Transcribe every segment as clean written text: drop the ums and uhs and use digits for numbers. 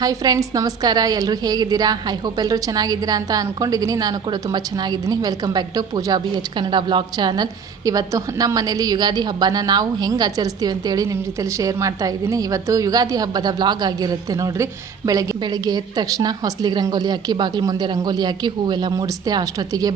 Hi friends, ನಮಸ್ಕಾರ. ಎಲ್ಲರೂ ಹೇಗಿದ್ದೀರಾ? ಐ ಹೋಪ್ ಎಲ್ಲರೂ ಚೆನ್ನಾಗಿದ್ದೀರಾ ಅಂತ ಅಂದ್ಕೊಂಡಿದ್ದೀನಿ. ನಾನು ಕೂಡ ತುಂಬ ಚೆನ್ನಾಗಿದ್ದೀನಿ. Welcome back to Pooja BH Kannada blog channel. ಇವತ್ತು ನಮ್ಮ ಮನೇಲಿ ಯುಗಾದಿ ಹಬ್ಬನ ನಾವು ಹೆಂಗೆ ಆಚರಿಸ್ತೀವಿ ಅಂತೇಳಿ ನಿಮ್ಮ ಜೊತೆಲಿ ಶೇರ್ ಮಾಡ್ತಾ ಇದ್ದೀನಿ. ಇವತ್ತು ಯುಗಾದಿ ಹಬ್ಬದ ಬ್ಲಾಗ್ ಆಗಿರುತ್ತೆ ನೋಡಿರಿ. ಬೆಳಗ್ಗೆ ಎದ್ದ ತಕ್ಷಣ ಹೊಸ್ಲಿಗೆ ರಂಗೋಲಿ ಹಾಕಿ, ಬಾಗಿಲು ಮುಂದೆ ರಂಗೋಲಿ ಹಾಕಿ, ಹೂವೆಲ್ಲ ಮೂಡಿಸ್ದೆ. ಅಷ್ಟೊತ್ತಿಗೆ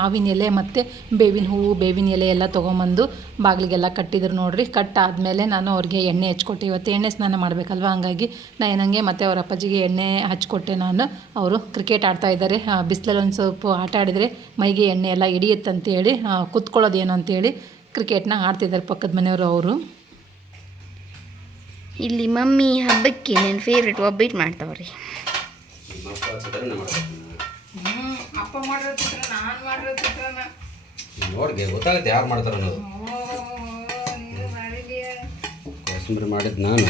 ಮಾವಿನ ಎಲೆ ಮತ್ತು ಬೇವಿನ ಹೂವು, ಬೇವಿನ ಎಲೆ ಎಲ್ಲ ತೊಗೊಂಬಂದು ಬಾಗಿಲಿಗೆಲ್ಲ ಕಟ್ಟಿದ್ರು ನೋಡಿರಿ. ಕಟ್ಟಾದಮೇಲೆ ನಾನು ಅವ್ರಿಗೆ ಎಣ್ಣೆ ಹಚ್ಕೊಟ್ಟೆ. ಇವತ್ತು ಎಣ್ಣೆ ಸ್ನಾನ ಮಾಡಬೇಕಲ್ವ, ಹಂಗಾಗಿ ನನಗೆ ಮತ್ತು ಅವ್ರ ಅಪ್ಪಾಜಿಗೆ ಎಣ್ಣೆ ಹಚ್ಕೊಟ್ಟೆ ನಾನು. ಅವರು ಕ್ರಿಕೆಟ್ ಆಡ್ತಾ ಇದ್ದಾರೆ. ಬಿಸಿಲಲ್ಲಿ ಒಂದು ಸ್ವಲ್ಪ ಆಟ ಆಡಿದರೆ ಮೈಗೆ ಎಣ್ಣೆ ಎಲ್ಲ ಹಿಡಿಯುತ್ತಂತೇಳಿ, ಕುತ್ಕೊಳ್ಳೋದೇನು ಅಂತೇಳಿ ಕ್ರಿಕೆಟ್ನ ಆಡ್ತಿದ್ದಾರೆ ಪಕ್ಕದ ಮನೆಯವರು. ಅವರು ಇಲ್ಲಿ ಮಮ್ಮಿ ಹಬ್ಬಕ್ಕೆ ನನ್ನ ಫೇವ್ರೆಟ್ ಒಬ್ಬಟ್ಟು ಮಾಡ್ತಾವ್ರಿ. ಅಪ್ಪ ಮಾಡಿರೋ ಚಿತ್ರಾನ್ನ, ನಾನು ಮಾಡಿರೋ ಚಿತ್ರಾನ್ನ ನೋಡ್ಗೆ ಗೊತ್ತಾಗುತ್ತೆ ಯಾರು ಮಾಡ್ತಾರೆ ಅನ್ನೋದು. ಕೋಸಂಬರಿ ಮಾಡಿದ್ದು ನಾನು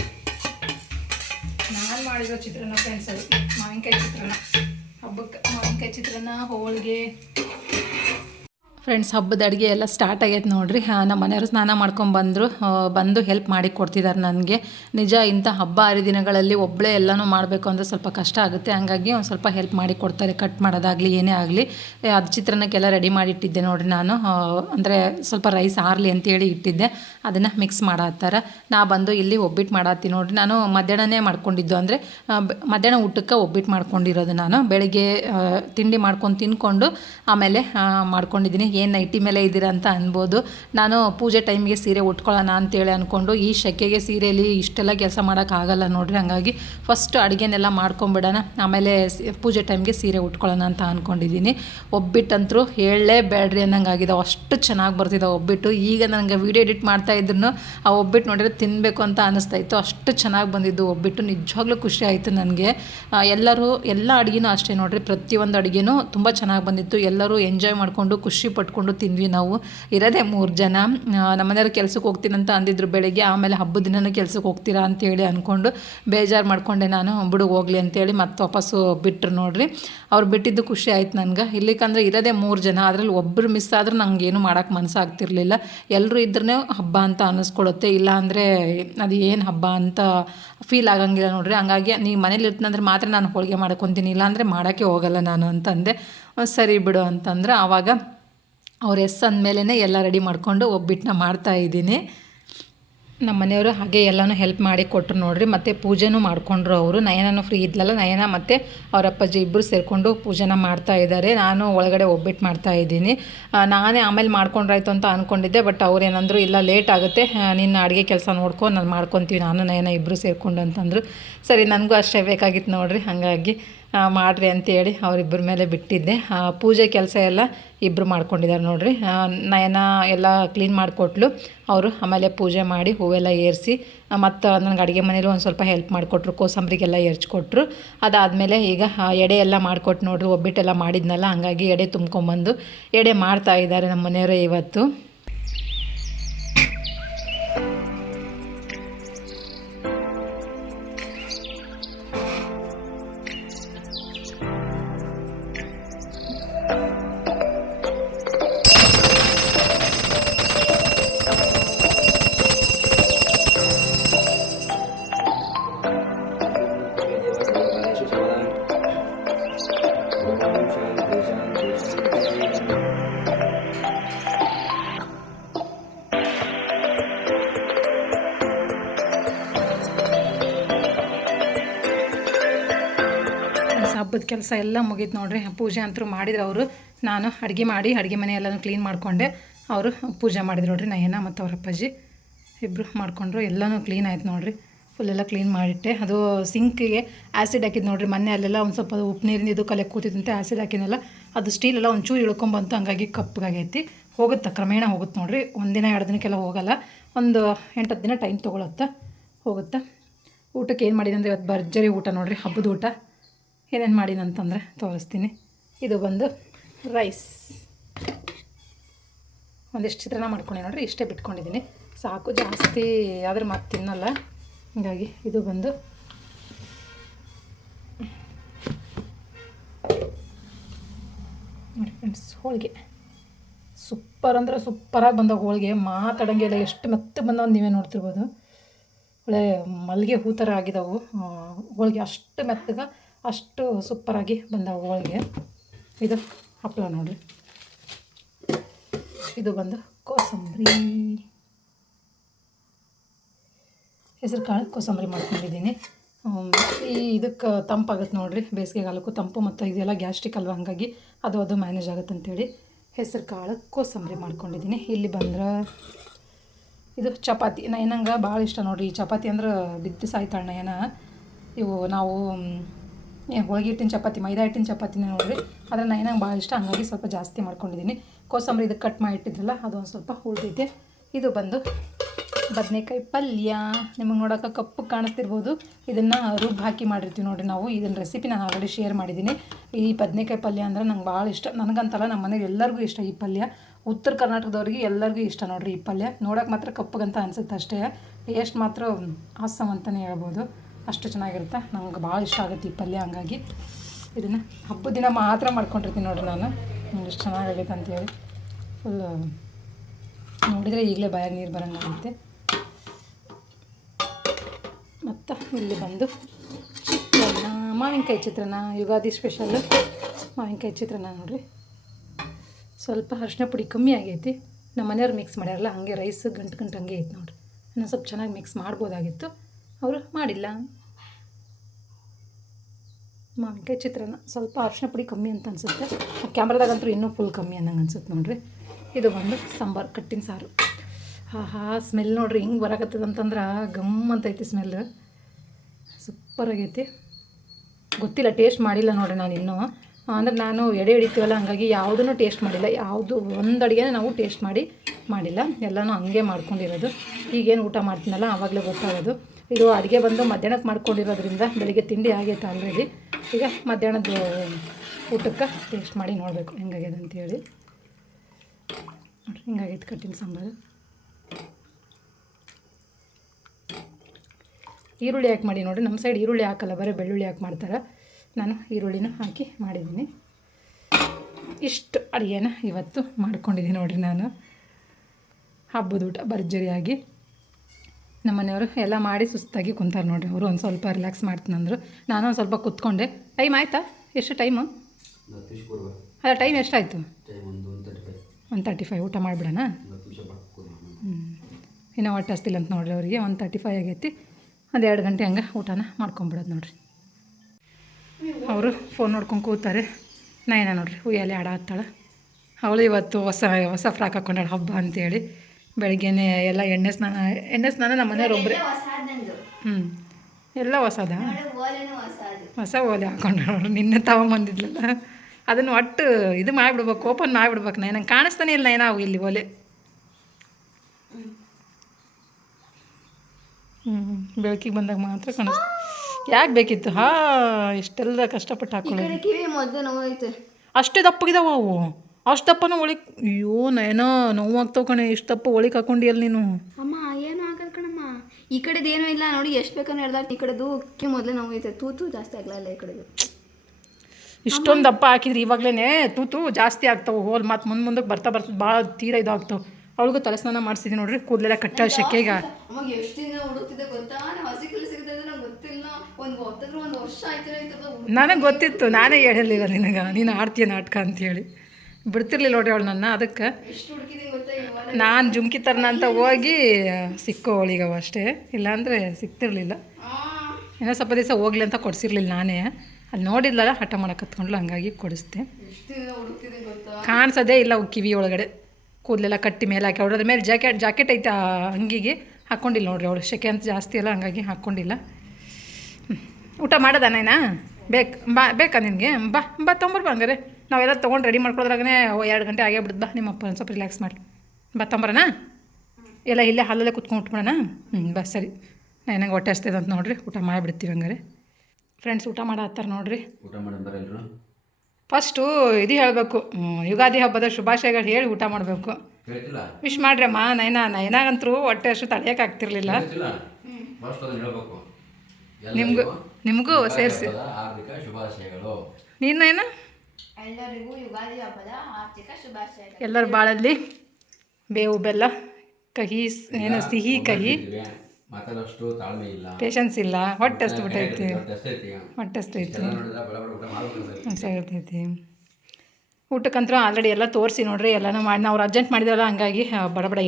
ಮಾಡಿರೋ ಚಿತ್ರಾನ್ನ ಫ್ರೆಂಡ್ಸ್. ಅದು ಮಾವಿನಕಾಯಿ ಚಿತ್ರಾನ್ನ. ಹಬ್ಬಕ್ಕೆ ಮಾವಿನಕಾಯಿ ಚಿತ್ರಾನ್ನ, ಹೋಳಿಗೆ ಫ್ರೆಂಡ್ಸ್. ಹಬ್ಬದ ಅಡುಗೆ ಎಲ್ಲ ಸ್ಟಾರ್ಟ್ ಆಗೈತೆ ನೋಡಿರಿ. ನಮ್ಮ ಮನೆಯವರು ಸ್ನಾನ ಬಂದು ಹೆಲ್ಪ್ ಮಾಡಿ ಕೊಡ್ತಿದ್ದಾರೆ ನನಗೆ. ನಿಜ, ಇಂಥ ಹಬ್ಬ ಹರಿದಿನಗಳಲ್ಲಿ ಒಬ್ಬಳೇ ಎಲ್ಲನೂ ಮಾಡಬೇಕು ಅಂದರೆ ಸ್ವಲ್ಪ ಕಷ್ಟ ಆಗುತ್ತೆ. ಹಂಗಾಗಿ ಒಂದು ಸ್ವಲ್ಪ ಹೆಲ್ಪ್ ಮಾಡಿ ಕೊಡ್ತಾರೆ, ಕಟ್ ಮಾಡೋದಾಗಲಿ ಏನೇ ಆಗಲಿ. ಅದು ಚಿತ್ರಾನ್ನಕ್ಕೆಲ್ಲ ರೆಡಿ ಮಾಡಿಟ್ಟಿದ್ದೆ ನೋಡಿರಿ ನಾನು. ಅಂದರೆ ಸ್ವಲ್ಪ ರೈಸ್ ಆರಲಿ ಅಂತೇಳಿ ಇಟ್ಟಿದ್ದೆ, ಅದನ್ನು ಮಿಕ್ಸ್ ಮಾಡತ್ತಾರೆ. ನಾ ಬಂದು ಇಲ್ಲಿ ಒಬ್ಬಿಟ್ಟು ಮಾಡತ್ತೀನಿ ನೋಡಿರಿ. ನಾನು ಮಧ್ಯಾಹ್ನನೇ ಮಾಡ್ಕೊಂಡಿದ್ದು, ಅಂದರೆ ಮಧ್ಯಾಹ್ನ ಊಟಕ್ಕೆ ಒಬ್ಬಿಟ್ಟು ಮಾಡ್ಕೊಂಡಿರೋದು. ನಾನು ಬೆಳಿಗ್ಗೆ ತಿಂಡಿ ಮಾಡ್ಕೊಂಡು ತಿನ್ಕೊಂಡು ಆಮೇಲೆ ಮಾಡ್ಕೊಂಡಿದ್ದೀನಿ. ಏನು ನೈಟಿ ಮೇಲೆ ಇದ್ದೀರಾ ಅಂತ ಅನ್ಬೋದು. ನಾನು ಪೂಜೆ ಟೈಮಿಗೆ ಸೀರೆ ಉಟ್ಕೊಳ್ಳೋಣ ಅಂತೇಳಿ ಅಂದ್ಕೊಂಡು, ಈ ಶೆಕೆಗೆ ಸೀರೆಯಲ್ಲಿ ಇಷ್ಟೆಲ್ಲ ಕೆಲಸ ಮಾಡೋಕ್ಕಾಗಲ್ಲ ನೋಡಿರಿ. ಹಂಗಾಗಿ ಫಸ್ಟ್ ಅಡುಗೆನೆಲ್ಲ ಮಾಡ್ಕೊಂಬಿಡೋಣ, ಆಮೇಲೆ ಪೂಜೆ ಟೈಮ್ಗೆ ಸೀರೆ ಉಟ್ಕೊಳ್ಳೋಣ ಅಂತ ಅಂದ್ಕೊಂಡಿದ್ದೀನಿ. ಒಬ್ಬಿಟ್ಟಂತರೂ ಹೇಳಲೇಬೇಡ್ರಿ ಅನ್ನಂಗಾಗಿದೆ, ಅಷ್ಟು ಚೆನ್ನಾಗಿ ಬರ್ತಿದ್ದಾವೆ ಒಬ್ಬಿಟ್ಟು. ಈಗ ನನಗೆ ವೀಡಿಯೋ ಎಡಿಟ್ ಮಾಡ್ತಾಯಿದ್ರು ಆ ಒಬ್ಬಿಟ್ಟು ನೋಡಿದ್ರೆ ತಿನ್ನಬೇಕು ಅಂತ ಅನ್ನಿಸ್ತಾಯಿತ್ತು. ಅಷ್ಟು ಚೆನ್ನಾಗಿ ಬಂದಿದ್ದು ಒಬ್ಬಿಟ್ಟು. ನಿಜವಾಗ್ಲೂ ಖುಷಿ ಆಯಿತು ನನಗೆ. ಎಲ್ಲ ಅಡುಗೆನೂ ಅಷ್ಟೇ ನೋಡಿರಿ, ಪ್ರತಿಯೊಂದು ಅಡುಗೆನೂ ತುಂಬ ಚೆನ್ನಾಗಿ ಬಂದಿತ್ತು. ಎಲ್ಲರೂ ಎಂಜಾಯ್ ಮಾಡಿಕೊಂಡು ಖುಷಿ ಪಟ್ಕೊಂಡು ತಿಂದ್ವಿ. ನಾವು ಇರೋದೇ 3 ಜನ. ನಮ್ಮನೆಯವರು ಕೆಲ್ಸಕ್ಕೆ ಹೋಗ್ತೀನಂತ ಅಂದಿದ್ರು ಬೆಳಗ್ಗೆ. ಆಮೇಲೆ ಹಬ್ಬದ ದಿನನೂ ಕೆಲ್ಸಕ್ಕೆ ಹೋಗ್ತೀರಾ ಅಂತೇಳಿ ಅಂದ್ಕೊಂಡು ಬೇಜಾರು ಮಾಡಿಕೊಂಡೆ ನಾನು. ಬಿಡುಗೆ ಹೋಗಲಿ ಅಂತೇಳಿ ಮತ್ತೆ ವಾಪಸ್ಸು ಬಿಟ್ಟರು ನೋಡಿರಿ. ಅವ್ರು ಬಿಟ್ಟಿದ್ದು ಖುಷಿ ಆಯ್ತು ನನಗೆ. ಇಲ್ಲಿಕಂದ್ರೆ ಇರೋದೇ 3 ಜನ, ಅದರಲ್ಲಿ ಒಬ್ಬರು ಮಿಸ್ ಆದರೂ ನಂಗೆ ಏನು ಮಾಡೋಕ್ಕೆ ಮನಸ್ಸಾಗ್ತಿರ್ಲಿಲ್ಲ. ಎಲ್ಲರೂ ಇದ್ರೇ ಹಬ್ಬ ಅಂತ ಅನ್ನಿಸ್ಕೊಳುತ್ತೆ, ಇಲ್ಲ ಅಂದರೆ ಅದು ಏನು ಹಬ್ಬ ಅಂತ ಫೀಲ್ ಆಗಂಗಿಲ್ಲ ನೋಡಿರಿ. ಹಂಗಾಗಿ ನೀವು ಮನೇಲಿ ಇರ್ತಂದ್ರೆ ಮಾತ್ರ ನಾನು ಹೋಳಿಗೆ ಮಾಡ್ಕೊತೀನಿ, ಇಲ್ಲಾಂದರೆ ಮಾಡೋಕ್ಕೆ ಹೋಗಲ್ಲ ನಾನು ಅಂತಂದೆ. ಸರಿ ಬಿಡು ಅಂತಂದ್ರೆ ಆವಾಗ ಅವ್ರು ಅಂದಮೇಲೆ ಎಲ್ಲ ರೆಡಿ ಮಾಡಿಕೊಂಡು ಒಬ್ಬಿಟ್ಟನ್ನ ಮಾಡ್ತಾಯಿದ್ದೀನಿ. ನಮ್ಮ ಮನೆಯವರು ಹಾಗೆ ಎಲ್ಲನೂ ಹೆಲ್ಪ್ ಮಾಡಿ ಕೊಟ್ಟರು ನೋಡಿರಿ. ಮತ್ತು ಪೂಜೆನೂ ಮಾಡಿಕೊಂಡ್ರು ಅವರು. ನಯನನೂ ಫ್ರೀ ಇದ್ಲಲ್ಲ, ನಯನ ಮತ್ತು ಅವ್ರ ಅಪ್ಪಾಜಿ ಇಬ್ಬರು ಸೇರಿಕೊಂಡು ಪೂಜೆನ ಮಾಡ್ತಾಯಿದ್ದಾರೆ. ನಾನು ಒಳಗಡೆ ಒಬ್ಬಿಟ್ಟು ಮಾಡ್ತಾಯಿದ್ದೀನಿ. ನಾನೇ ಆಮೇಲೆ ಮಾಡ್ಕೊಂಡ್ರಾಯ್ತು ಅಂತ ಅಂದ್ಕೊಂಡಿದ್ದೆ. ಬಟ್ ಅವ್ರೇನಂದ್ರು, ಇಲ್ಲ ಲೇಟ್ ಆಗುತ್ತೆ, ನಿನ್ನ ಅಡುಗೆ ಕೆಲಸ ನೋಡ್ಕೊ, ನಾನು ಮಾಡ್ಕೊತೀವಿ ನಾನು ನಯನ ಇಬ್ಬರು ಸೇರಿಕೊಂಡು ಅಂತಂದರು. ಸರಿ, ನನಗೂ ಅಷ್ಟೇ ಬೇಕಾಗಿತ್ತು ನೋಡಿರಿ. ಹಾಗಾಗಿ ಮಾಡಿರಿ ಅಂತೇಳಿ ಅವರಿಬ್ಬರ ಮೇಲೆ ಬಿಟ್ಟಿದ್ದೆ. ಪೂಜೆ ಕೆಲಸ ಎಲ್ಲ ಇಬ್ಬರು ಮಾಡ್ಕೊಂಡಿದ್ದಾರೆ ನೋಡಿರಿ. ನಯನ ಎಲ್ಲ ಕ್ಲೀನ್ ಮಾಡಿಕೊಟ್ಲು ಅವರು. ಆಮೇಲೆ ಪೂಜೆ ಮಾಡಿ ಹೂವೆಲ್ಲ ಏರಿಸಿ ಮತ್ತು ನನಗೆ ಅಡುಗೆ ಮನೇಲಿ ಒಂದು ಸ್ವಲ್ಪ ಹೆಲ್ಪ್ ಮಾಡಿಕೊಟ್ರು, ಕೋಸಂಬರಿಗೆಲ್ಲ ಏರ್ಚ್ಕೊಟ್ರು. ಅದಾದಮೇಲೆ ಈಗ ಎಡೆ ಎಲ್ಲ ಮಾಡಿಕೊಟ್ಟು ನೋಡಿರಿ. ಒಬ್ಬಿಟ್ಟೆಲ್ಲ ಮಾಡಿದ್ನಲ್ಲ, ಹಂಗಾಗಿ ಎಡೆ ತುಂಬ್ಕೊಂಬಂದು ಎಡೆ ಮಾಡ್ತಾಯಿದ್ದಾರೆ ನಮ್ಮ ಮನೆಯವರೇ ಇವತ್ತು. ಹಬ್ಬದ ಕೆಲಸ ಎಲ್ಲ ಮುಗೀತು ನೋಡಿರಿ. ಪೂಜೆ ಅಂತೂ ಮಾಡಿದ್ರು ಅವರು. ನಾನು ಅಡುಗೆ ಮಾಡಿ ಅಡುಗೆ ಮನೆ ಎಲ್ಲನೂ ಕ್ಲೀನ್ ಮಾಡಿಕೊಂಡೆ. ಅವರು ಪೂಜೆ ಮಾಡಿದ್ರು ನೋಡಿರಿ. ನಯನ ಮತ್ತು ಅವ್ರ ಅಪ್ಪಾಜಿ ಇಬ್ಬರು ಮಾಡಿಕೊಂಡ್ರು. ಎಲ್ಲನೂ ಕ್ಲೀನ್ ಆಯ್ತು ನೋಡಿರಿ. ಫುಲ್ಲೆಲ್ಲ ಕ್ಲೀನ್ ಮಾಡಿಟ್ಟೆ. ಅದು ಸಿಂಕಿಗೆ ಆ್ಯಸಿಡ್ ಹಾಕಿದ್ದು ನೋಡಿರಿ. ಮೊನ್ನೆ ಅಲ್ಲೆಲ್ಲ ಒಂದು ಸ್ವಲ್ಪ ಉಪ್ಪು ನೀರಿನ ಇದು ಕಲೆ ಕೂತಿದ್ದಂತೆ ಆ್ಯಸಿಡ್ ಹಾಕಿನಲ್ಲ, ಅದು ಸ್ಟೀಲೆಲ್ಲ ಒಂಚೂರು ಇಳ್ಕೊಂಬಂತು. ಹಂಗಾಗಿ ಕಪ್ಪಗಾಗೈತಿ. ಹೋಗುತ್ತೆ, ಕ್ರಮೇಣ ಹೋಗುತ್ತೆ ನೋಡಿರಿ. 1 ದಿನ 2 ದಿನಕ್ಕೆಲ್ಲ ಹೋಗೋಲ್ಲ, ಒಂದು 8-10 ದಿನ ಟೈಮ್ ತೊಗೊಳುತ್ತೆ, ಹೋಗುತ್ತೆ. ಊಟಕ್ಕೆ ಏನು ಮಾಡಿದೆ ಅಂದರೆ ಇವತ್ತು ಭರ್ಜರಿ ಊಟ ನೋಡಿರಿ. ಹಬ್ಬದ ಊಟ ಏನೇನು ಮಾಡಿನಂತಂದರೆ ತೋರಿಸ್ತೀನಿ. ಇದು ಬಂದು ರೈಸ್, ಒಂದಿಷ್ಟು ಚಿತ್ರಾನ್ನ ಮಾಡ್ಕೊಂಡೆ ನೋಡಿರಿ. ಇಷ್ಟೇ ಬಿಟ್ಕೊಂಡಿದ್ದೀನಿ, ಸಾಕು. ಜಾಸ್ತಿ ಆದರೆ ಮತ್ತೆ ತಿನ್ನಲ್ಲ, ಹೀಗಾಗಿ ಇದು ಬಂದು ನೋಡಿ ಫ್ರೆಂಡ್ಸ್, ಹೋಳಿಗೆ. ಸೂಪರ್ ಅಂದರೆ ಸೂಪರಾಗಿ ಬಂದ ಹೋಳಿಗೆ, ಮಾತಾಡೋಂಗಿಲ್ಲ. ಎಷ್ಟು ಮೆತ್ತಗೆ ಬಂದವ ನೀವೇ ನೋಡ್ತಿರ್ಬೋದು. ಒಳ್ಳೆ ಮಲ್ಲಿಗೆ ಹೂ ಥರ ಆಗಿದಾವು ಹೋಳಿಗೆ. ಅಷ್ಟು ಮೆತ್ತಗೆ ಅಷ್ಟು ಸೂಪರಾಗಿ ಬಂದವು ಹೋಳಿಗೆ. ಇದು ಹಪ್ಪಳ ನೋಡಿರಿ. ಇದು ಬಂದು ಕೋಸಂಬರಿ, ಹೆಸರು ಕಾಳು ಕೋಸಂಬರಿ ಮಾಡ್ಕೊಂಡಿದ್ದೀನಿ. ಇದಕ್ಕೆ ತಂಪಾಗುತ್ತೆ ನೋಡಿರಿ, ಬೇಸಿಗೆಗಾಲಕ್ಕೂ ತಂಪು, ಮತ್ತು ಇದೆಲ್ಲ ಗ್ಯಾಸ್ಟ್ರಿಕ್ ಅಲ್ವ, ಹಾಗಾಗಿ ಅದು ಮ್ಯಾನೇಜ್ ಆಗುತ್ತೆ ಅಂತೇಳಿ ಹೆಸರು ಕಾಳು ಕೋಸಂಬರಿ ಮಾಡ್ಕೊಂಡಿದ್ದೀನಿ. ಇಲ್ಲಿ ಬಂದ್ರೆ ಇದು ಚಪಾತಿ. ನಯನಂಗೆ ಭಾಳ ಇಷ್ಟ ನೋಡಿರಿ ಈ ಚಪಾತಿ, ಅಂದ್ರೆ ಬಿದ್ದು ಸಾಯ್ತಾಳೆ ನಯನ. ಇವು ನಾವು ಹೋಳಿಗೆ ಹಿಟ್ಟಿನ ಚಪಾತಿ, ಮೈದಾ ಹಿಟ್ಟಿನ ಚಪಾತಿನೇ ನೋಡಿರಿ, ಆದರೆ ನಯನಂಗೆ ಭಾಳ ಇಷ್ಟ, ಹಂಗಾಗಿ ಸ್ವಲ್ಪ ಜಾಸ್ತಿ ಮಾಡ್ಕೊಂಡಿದ್ದೀನಿ. ಕೋಸಂಬರಿ ಇದಕ್ಕೆ ಕಟ್ ಮಾಡಿ ಇಟ್ಟಿದ್ರಲ್ಲ ಅದು ಒಂದು ಸ್ವಲ್ಪ ಉಳಿದೈತೆ. ಇದು ಬಂದು ಬದನೆಕಾಯಿ ಪಲ್ಯ. ನಿಮಗೆ ನೋಡೋಕೆ ಕಪ್ಪು ಕಾಣಿಸ್ತಿರ್ಬೋದು, ಇದನ್ನು ರುಬ್ಬಿ ಹಾಕಿ ಮಾಡಿರ್ತೀವಿ ನೋಡಿರಿ ನಾವು. ಇದನ್ನ ರೆಸಿಪಿ ನಾನು ಆಲ್ರೆಡಿ ಶೇರ್ ಮಾಡಿದ್ದೀನಿ. ಈ ಬದನೆಕಾಯಿ ಪಲ್ಯ ಅಂದ್ರೆ ನಂಗೆ ಭಾಳ ಇಷ್ಟ, ನನಗಂತಲ್ಲ ನಮ್ಮ ಮನೇಲಿ ಎಲ್ಲರಿಗೂ ಇಷ್ಟ ಈ ಪಲ್ಯ. ಉತ್ತರ ಕರ್ನಾಟಕದವ್ರಿಗೆ ಎಲ್ಲರಿಗೂ ಇಷ್ಟ ನೋಡಿರಿ ಈ ಪಲ್ಯ. ನೋಡೋಕೆ ಮಾತ್ರ ಕಪ್ಪಗಂತ ಅನಿಸುತ್ತೆ ಅಷ್ಟೇ, ಟೇಸ್ಟ್ ಮಾತ್ರ ಆಸಮ್ ಅಂತಲೇ ಹೇಳ್ಬೋದು, ಅಷ್ಟು ಚೆನ್ನಾಗಿರುತ್ತೆ. ನಂಗೆ ಭಾಳ ಇಷ್ಟ ಆಗುತ್ತೆ ಈ ಪಲ್ಯ, ಹಂಗಾಗಿ ಇದನ್ನು ಹಬ್ಬದ ದಿನ ಮಾತ್ರ ಮಾಡ್ಕೊಂಡಿರ್ತೀನಿ ನೋಡಿರಿ ನಾನು. ಎಷ್ಟು ಚೆನ್ನಾಗೈತೆ ಅಂತೇಳಿ ಫುಲ್ಲು ನೋಡಿದರೆ ಈಗಲೇ ಬಾಯಾಗ ನೀರು ಬರೋಂಗಾಗುತ್ತೆ. ಮತ್ತು ಇಲ್ಲಿ ಬಂದು ಚಿತ್ರಾನ್ನ, ಮಾವಿನಕಾಯಿ ಚಿತ್ರಾನ್ನ, ಯುಗಾದಿ ಸ್ಪೆಷಲ್ಲು ಮಾವಿನಕಾಯಿ ಚಿತ್ರಾನ್ನ ನೋಡಿರಿ. ಸ್ವಲ್ಪ ಅರಿಶಿನ ಪುಡಿ ಕಮ್ಮಿ ಆಗೈತಿ, ನಮ್ಮ ಮನೆಯವ್ರು ಮಿಕ್ಸ್ ಮಾಡ್ಯಾರಲ್ಲ, ಹಾಗೆ ರೈಸ್ ಗಂಟು ಹಂಗೆ ಐತೆ ನೋಡಿರಿ. ಇನ್ನೂ ಸ್ವಲ್ಪ ಚೆನ್ನಾಗಿ ಮಿಕ್ಸ್ ಮಾಡ್ಬೋದಾಗಿತ್ತು, ಅವರು ಮಾಡಿಲ್ಲ. ಮಾವಿನಕಾಯಿ ಚಿತ್ರಾನ್ನ ಸ್ವಲ್ಪ ಅರಿಶಿನ ಪುಡಿ ಕಮ್ಮಿ ಅಂತ ಅನಿಸುತ್ತೆ, ಕ್ಯಾಮ್ರಾದಾಗಂತೂ ಇನ್ನೂ ಫುಲ್ ಕಮ್ಮಿ ಅನ್ನಂಗೆ ಅನ್ಸುತ್ತೆ ನೋಡಿರಿ. ಇದು ಬಂದು ಸಾಂಬಾರು, ಕಟ್ಟಿನ ಸಾರು. ಸ್ಮೆಲ್ ನೋಡಿರಿ ಹಿಂಗೆ ಬರಕತ್ತದಂತಂದ್ರೆ ಗಮ್ ಅಂತೈತಿ ಸ್ಮೆಲ್, ಸೂಪರಾಗೈತಿ. ಗೊತ್ತಿಲ್ಲ, ಟೇಸ್ಟ್ ಮಾಡಿಲ್ಲ ನೋಡಿರಿ ನಾನು ಇನ್ನೂ. ಅಂದರೆ ನಾನು ಎಡೆ ಹಿಡಿತೀವಲ್ಲ, ಹಾಗಾಗಿ ಯಾವುದೂ ಟೇಸ್ಟ್ ಮಾಡಿಲ್ಲ. ಯಾವುದು ಒಂದು ಅಡುಗೆನೇ ನಾವು ಟೇಸ್ಟ್ ಮಾಡಿಲ್ಲ, ಎಲ್ಲನೂ ಹಂಗೆ ಮಾಡ್ಕೊಂಡಿರೋದು. ಈಗೇನು ಊಟ ಮಾಡ್ತೀನಲ್ಲ ಆವಾಗಲೇ ಗೊತ್ತಾಗೋದು. ಇದು ಅಡುಗೆ ಬಂದು ಮಧ್ಯಾಹ್ನಕ್ಕೆ ಮಾಡ್ಕೊಂಡಿರೋದ್ರಿಂದ ಬೆಳಿಗ್ಗೆ ತಿಂಡಿ ಆಗೈತೆ ಆಲ್ರೆಡಿ. ಈಗ ಮಧ್ಯಾಹ್ನದ ಊಟಕ್ಕೆ ಟೇಸ್ಟ್ ಮಾಡಿ ನೋಡಬೇಕು ಹೆಂಗಾಗ್ಯದ ಅಂತೇಳಿ. ನೋಡಿರಿ ಹಿಂಗಾಗೈತೆ ಕಟ್ಟಿನ ಸಾಂಬಾರು. ಈರುಳ್ಳಿ ಹಾಕಿ ಮಾಡಿ ನೋಡಿರಿ, ನಮ್ಮ ಸೈಡ್ ಈರುಳ್ಳಿ ಹಾಕಲ್ಲ, ಬರೀ ಬೆಳ್ಳುಳ್ಳಿ ಹಾಕಿ ಮಾಡ್ತಾರೆ. ನಾನು ಈರುಳ್ಳಿನೂ ಹಾಕಿ ಮಾಡಿದ್ದೀನಿ. ಇಷ್ಟು ಅಡುಗೆನ ಇವತ್ತು ಮಾಡ್ಕೊಂಡಿದ್ದೀನಿ ನೋಡಿರಿ ನಾನು. ಹಬ್ಬದ ಊಟ ಭರ್ಜರಿಯಾಗಿ. ನಮ್ಮ ಮನೆಯವರು ಎಲ್ಲ ಮಾಡಿ ಸುಸ್ತಾಗಿ ಕುಂತಾರೆ ನೋಡಿರಿ. ಅವರು ಒಂದು ಸ್ವಲ್ಪ ರಿಲ್ಯಾಕ್ಸ್ ಮಾಡ್ತೀನಂದ್ರು, ನಾನು ಒಂದು ಸ್ವಲ್ಪ ಕೂತ್ಕೊಂಡೆ. ಟೈಮ್ ಆಯಿತಾ? ಎಷ್ಟು ಟೈಮು? ಅಲ್ಲ, ಟೈಮ್ ಎಷ್ಟಾಯಿತು? 1:35. ಊಟ ಮಾಡಿಬಿಡೋಣ. ಇನ್ನೂ ಹೊಟ್ಟೆ ಹಸ್ತಿಲ್ಲ ಅಂತ ನೋಡಿರಿ ಅವರಿಗೆ. 1:35 ಆಗೈತಿ. ಒಂದು 2 ಗಂಟೆ ಹಂಗೆ ಊಟನ ಮಾಡ್ಕೊಂಬಿಡೋದು ನೋಡಿರಿ. ಅವರು ಫೋನ್ ನೋಡ್ಕೊಂಡು ಕೂತಾರೆ. ನಯನ ನೋಡಿರಿ ಉಯ್ಯಾಲೆ ಆಡ ಹತ್ತಾಳ. ಅವಳು ಇವತ್ತು ಹೊಸ ಫ್ರಾಕ್ ಹಾಕ್ಕೊಂಡಾಳ ಹಬ್ಬ ಅಂತೇಳಿ. ಬೆಳಗ್ಗೆನೇ ಎಲ್ಲ ಎಣ್ಣೆ ಸ್ನಾನ ನಮ್ಮ ಮನೆಯವ್ರೊಬ್ಬರೇ. ಎಲ್ಲ ಹೊಸದ, ಹೊಸ ಓಲೆ ಹಾಕೊಂಡಾಳ. ನಿನ್ನೆ ತಗೊಂಬಂದಿದ್ಲಲ್ಲ, ಅದನ್ನು ಒಟ್ಟು ಇದು ಮಾಡಿಬಿಡ್ಬೇಕು, ಓಪನ್ ಮಾಡಿಬಿಡ್ಬೇಕು. ನಂಗೆ ಕಾಣಿಸ್ತಾನೆ ಇಲ್ಲ ಏನಾವು ಇಲ್ಲಿ ಓಲೆ. ಬೆಳಕಿಗೆ ಬಂದಾಗ ಮಾತ್ರ ಕಾಣಿಸ್ತು. ಯಾಕೆ ಬೇಕಿತ್ತು? ಇಷ್ಟೆಲ್ಲ ಕಷ್ಟಪಟ್ಟು ಹಾಕೊಳ್ಳೋದು. ಅಷ್ಟೇ ದಪ್ಪಗಿದಾವ ಅವು, ಅಷ್ಟು ದಪ್ಪನ ಒಳಿಕ್. ಅಯ್ಯೋ ನಯನ ನೋವಾಗ್ತಾವ ಕಣೆ, ಇಷ್ಟು ದಪ್ಪ ಒಳಿಕ್ ಹಾಕೊಂಡಿಯಲ್ಲ ನೀನು. ಅಮ್ಮ ಏನು ಆಗಲ್ಲ ಕಣಮ್ಮ, ಈ ಕಡೆದು ಏನೂ ಇಲ್ಲ ನೋಡಿ, ಎಷ್ಟು ಬೇಕಂದ್ರೆ ಹೇಳ್ದಾರ. ಈ ಕಡೆದು ಮೊದಲೇ ನೋವೈತೆ, ತೂತು ಜಾಸ್ತಿ ಆಗಲ್ಲ ಈ ಕಡೆದು. ಇಷ್ಟೊಂದು ದಪ್ಪ ಹಾಕಿದ್ರೆ ಇವಾಗಲೇ ತೂತು ಜಾಸ್ತಿ ಆಗ್ತಾವೆ. ಹೋಲ್ ಮತ್ತು ಮುಂದಕ್ಕೆ ಬರ್ತಾ ಭಾಳ ತೀರ ಇದಾಗ್ತಾವೆ. ಅವಳಿಗೂ ತಲೆ ಸ್ನಾನ ಮಾಡಿಸಿದ್ವಿ ನೋಡ್ರಿ, ಕೂದಲೆಲ್ಲ ಕಟ್ಟ ಶೆಕೆಗೆ. ನನಗೆ ಗೊತ್ತಿತ್ತು, ನಾನೇ ಹೇಳಿರಲಿಲ್ಲ ನಿನಗೆ, ನೀನು ಆಡ್ತೀಯ ನಾಟಕ ಅಂಥೇಳಿ. ಬಿಡ್ತಿರ್ಲಿಲ್ಲ ನೋಡ್ರಿ ಅವಳು ನನ್ನ. ಅದಕ್ಕೆ ನಾನು ಜುಮ್ಕಿ ತರನ ಅಂತ ಹೋಗಿ ಸಿಕ್ಕೋ ಅವಳಿಗವ ಅಷ್ಟೇ, ಇಲ್ಲಾಂದರೆ ಸಿಗ್ತಿರ್ಲಿಲ್ಲ. ಏನೋ ಸ್ವಲ್ಪ ದಿವಸ ಹೋಗ್ಲಿ ಅಂತ ಕೊಡಿಸಿರ್ಲಿಲ್ಲ ನಾನೇ. ಅಲ್ಲಿ ನೋಡಿದ್ಲಲ್ಲ, ಹಠ ಮಾಡಕ್ಕೆ ಹತ್ಕೊಂಡ್ಲು, ಹಂಗಾಗಿ ಕೊಡಿಸ್ದೆ. ಕಾಣಿಸೋದೇ ಇಲ್ಲ ಅವು ಕಿವಿ ಒಳಗಡೆ. ಕೂದಲೆಲ್ಲ ಕಟ್ಟಿ ಮೇಲೆ ಹಾಕಿ ಅವಳದ್ರ ಮೇಲೆ ಜಾಕೆಟ್ ಐತೆ ಅಂಗಿಗೆ ಹಾಕ್ಕೊಂಡಿಲ್ಲ ನೋಡ್ರಿ ಅವಳು. ಸೆಕೆ ಅಂತ ಜಾಸ್ತಿ ಅಲ್ಲ, ಹಂಗಾಗಿ ಹಾಕ್ಕೊಂಡಿಲ್ಲ. ಊಟ ಮಾಡೋದಾನೇನಾ? ಬೇಕಾ ನಿನಗೆ? ಬಾ ತೊಂಬರ್ಬ. ಹಂಗಾರೆ ನಾವೆಲ್ಲ ತೊಗೊಂಡು ರೆಡಿ ಮಾಡ್ಕೊಳೋದ್ರಾಗೇ 2 ಗಂಟೆ ಆಗೇ ಬಿಡುತ್ತೆ. ಬಾ, ನಿಮ್ಮಪ್ಪ ಒಂದು ಸ್ವಲ್ಪ ರಿಲ್ಯಾಕ್ಸ್ ಮಾಡಿ ಬಾ, ತೊಂಬರೋಣ. ಎಲ್ಲ ಇಲ್ಲೇ ಹಾಲಲ್ಲೇ ಕುತ್ಕೊಂಡು ಉಟ್ಬಿಡೋಣ. ಬಾ ಸರಿ. ನನಗೆ ಹೊಟ್ಟೆ ಹಸ್ತಿದೆ ಅಂತ ನೋಡ್ರಿ, ಊಟ ಮಾಡಿಬಿಡ್ತೀವಿ ಹಂಗಾರೆ. ಫ್ರೆಂಡ್ಸ್ ಊಟ ಮಾಡತ್ತಾರೆ ನೋಡ್ರಿ. ಊಟ ಮಾಡೋಣ. ಫಸ್ಟು ಇದು ಹೇಳಬೇಕು, ಯುಗಾದಿ ಹಬ್ಬದ ಶುಭಾಶಯಗಳು ಹೇಳಿ ಊಟ ಮಾಡಬೇಕು. ವಿಶ್ ಮಾಡ್ರಮ್ಮ. ನಯನಾಗಂತರೂ ಹೊಟ್ಟೆ ಅಷ್ಟು ತಡೆಯೋಕೆ ಆಗ್ತಿರ್ಲಿಲ್ಲ. ನಿಮಗೂ ಸೇರಿಸಿ. ನೀನು ನಯನ? ಎಲ್ಲರಿಗೂ ಯುಗಾದಿ ಹಬ್ಬದ ಆರ್ಥಿಕ ಶುಭಾಶಯಗಳು. ಎಲ್ಲರ ಬಾಳಲ್ಲಿ ಬೇವು ಬೆಲ್ಲ, ಕಹಿ, ಏನು ಸಿಹಿ ಕಹಿ ಮಾತಾಡೋಷ್ಟು ತಾಳ್ಮೆ ಇಲ್ಲ. ಪೇಷನ್ಸ್ ಇಲ್ಲ, ಹೊಟ್ಟೆ ಅಷ್ಟು ಬಿಟ್ಟೈತಿ, ಎಷ್ಟೈತಿ ಹೊಟ್ಟೆ ಅಷ್ಟೈತಿ ಎಲ್ಲ ನೋಡಿದ್ರೆ ಬಡ ಬಡ ಊಟ ಮಾಡ್ಬೇಕು ಅನ್ಸಾಗತೈತಿ. ಊಟಕ್ಕಂತೂ ಆಲ್ರೆಡಿ ಎಲ್ಲ ತೋರಿಸಿ ನೋಡ್ರಿ, ಎಲ್ಲನೂ ಮಾಡಿ ನಾವು ಅರ್ಜೆಂಟ್ ಮಾಡಿದ್ರಲ್ಲ, ಹಂಗಾಗಿ ಬಡ ಬಡ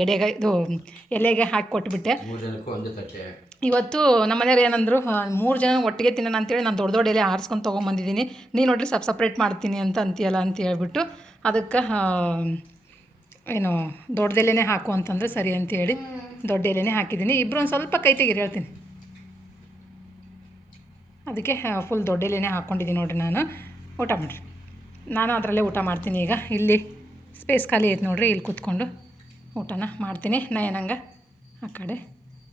ಎಲೆಗೆ ಹಾಕಿ ಕೊಟ್ಬಿಟ್ಟೆ. 3 ಜನಕ್ಕೂ ಒಂದೇ ತಟ್ಟೆ. ಇವತ್ತು ನಮ್ಮ ಮನೆಯವ್ರು ಏನಂದರು, 3 ಜನ ಒಟ್ಟಿಗೆ ತಿನ್ನೋಣ ಅಂತೇಳಿ ನಾನು ದೊಡ್ಡ ಎಲೆ ಆರಿಸ್ಕೊಂಡು ತೊಗೊಂಬಂದಿದ್ದೀನಿ, ನೀನು ನೋಡ್ರಿ ಸಪ್ರೇಟ್ ಮಾಡ್ತೀನಿ ಅಂತ ಅಂತೀಯಲ್ಲ ಅಂತ ಹೇಳ್ಬಿಟ್ಟು, ಅದಕ್ಕೆ ಏನು ದೊಡ್ಡದೆಲೆನೇ ಹಾಕು ಅಂತಂದ್ರೆ ಸರಿ ಅಂತೇಳಿ ದೊಡ್ಡ ಎಲೆನೇ ಹಾಕಿದ್ದೀನಿ. ಇಬ್ಬರು ಒಂದು ಸ್ವಲ್ಪ ಕೈ ತೆಗೀರಿ ಹೇಳ್ತೀನಿ, ಅದಕ್ಕೆ ಫುಲ್ ದೊಡ್ಡ ಎಲೆನೇ ಹಾಕ್ಕೊಂಡಿದ್ದೀನಿ ನೋಡಿರಿ. ನಾನು ಊಟ ಮಾಡಿರಿ, ನಾನು ಅದರಲ್ಲೇ ಊಟ ಮಾಡ್ತೀನಿ. ಈಗ ಇಲ್ಲಿ ಸ್ಪೇಸ್ ಖಾಲಿ ಐತೆ ನೋಡಿರಿ, ಇಲ್ಲಿ ಕೂತ್ಕೊಂಡು ಊಟನ ಮಾಡ್ತೀನಿ. ನಯನಂಗೆ ಆ ಕಡೆ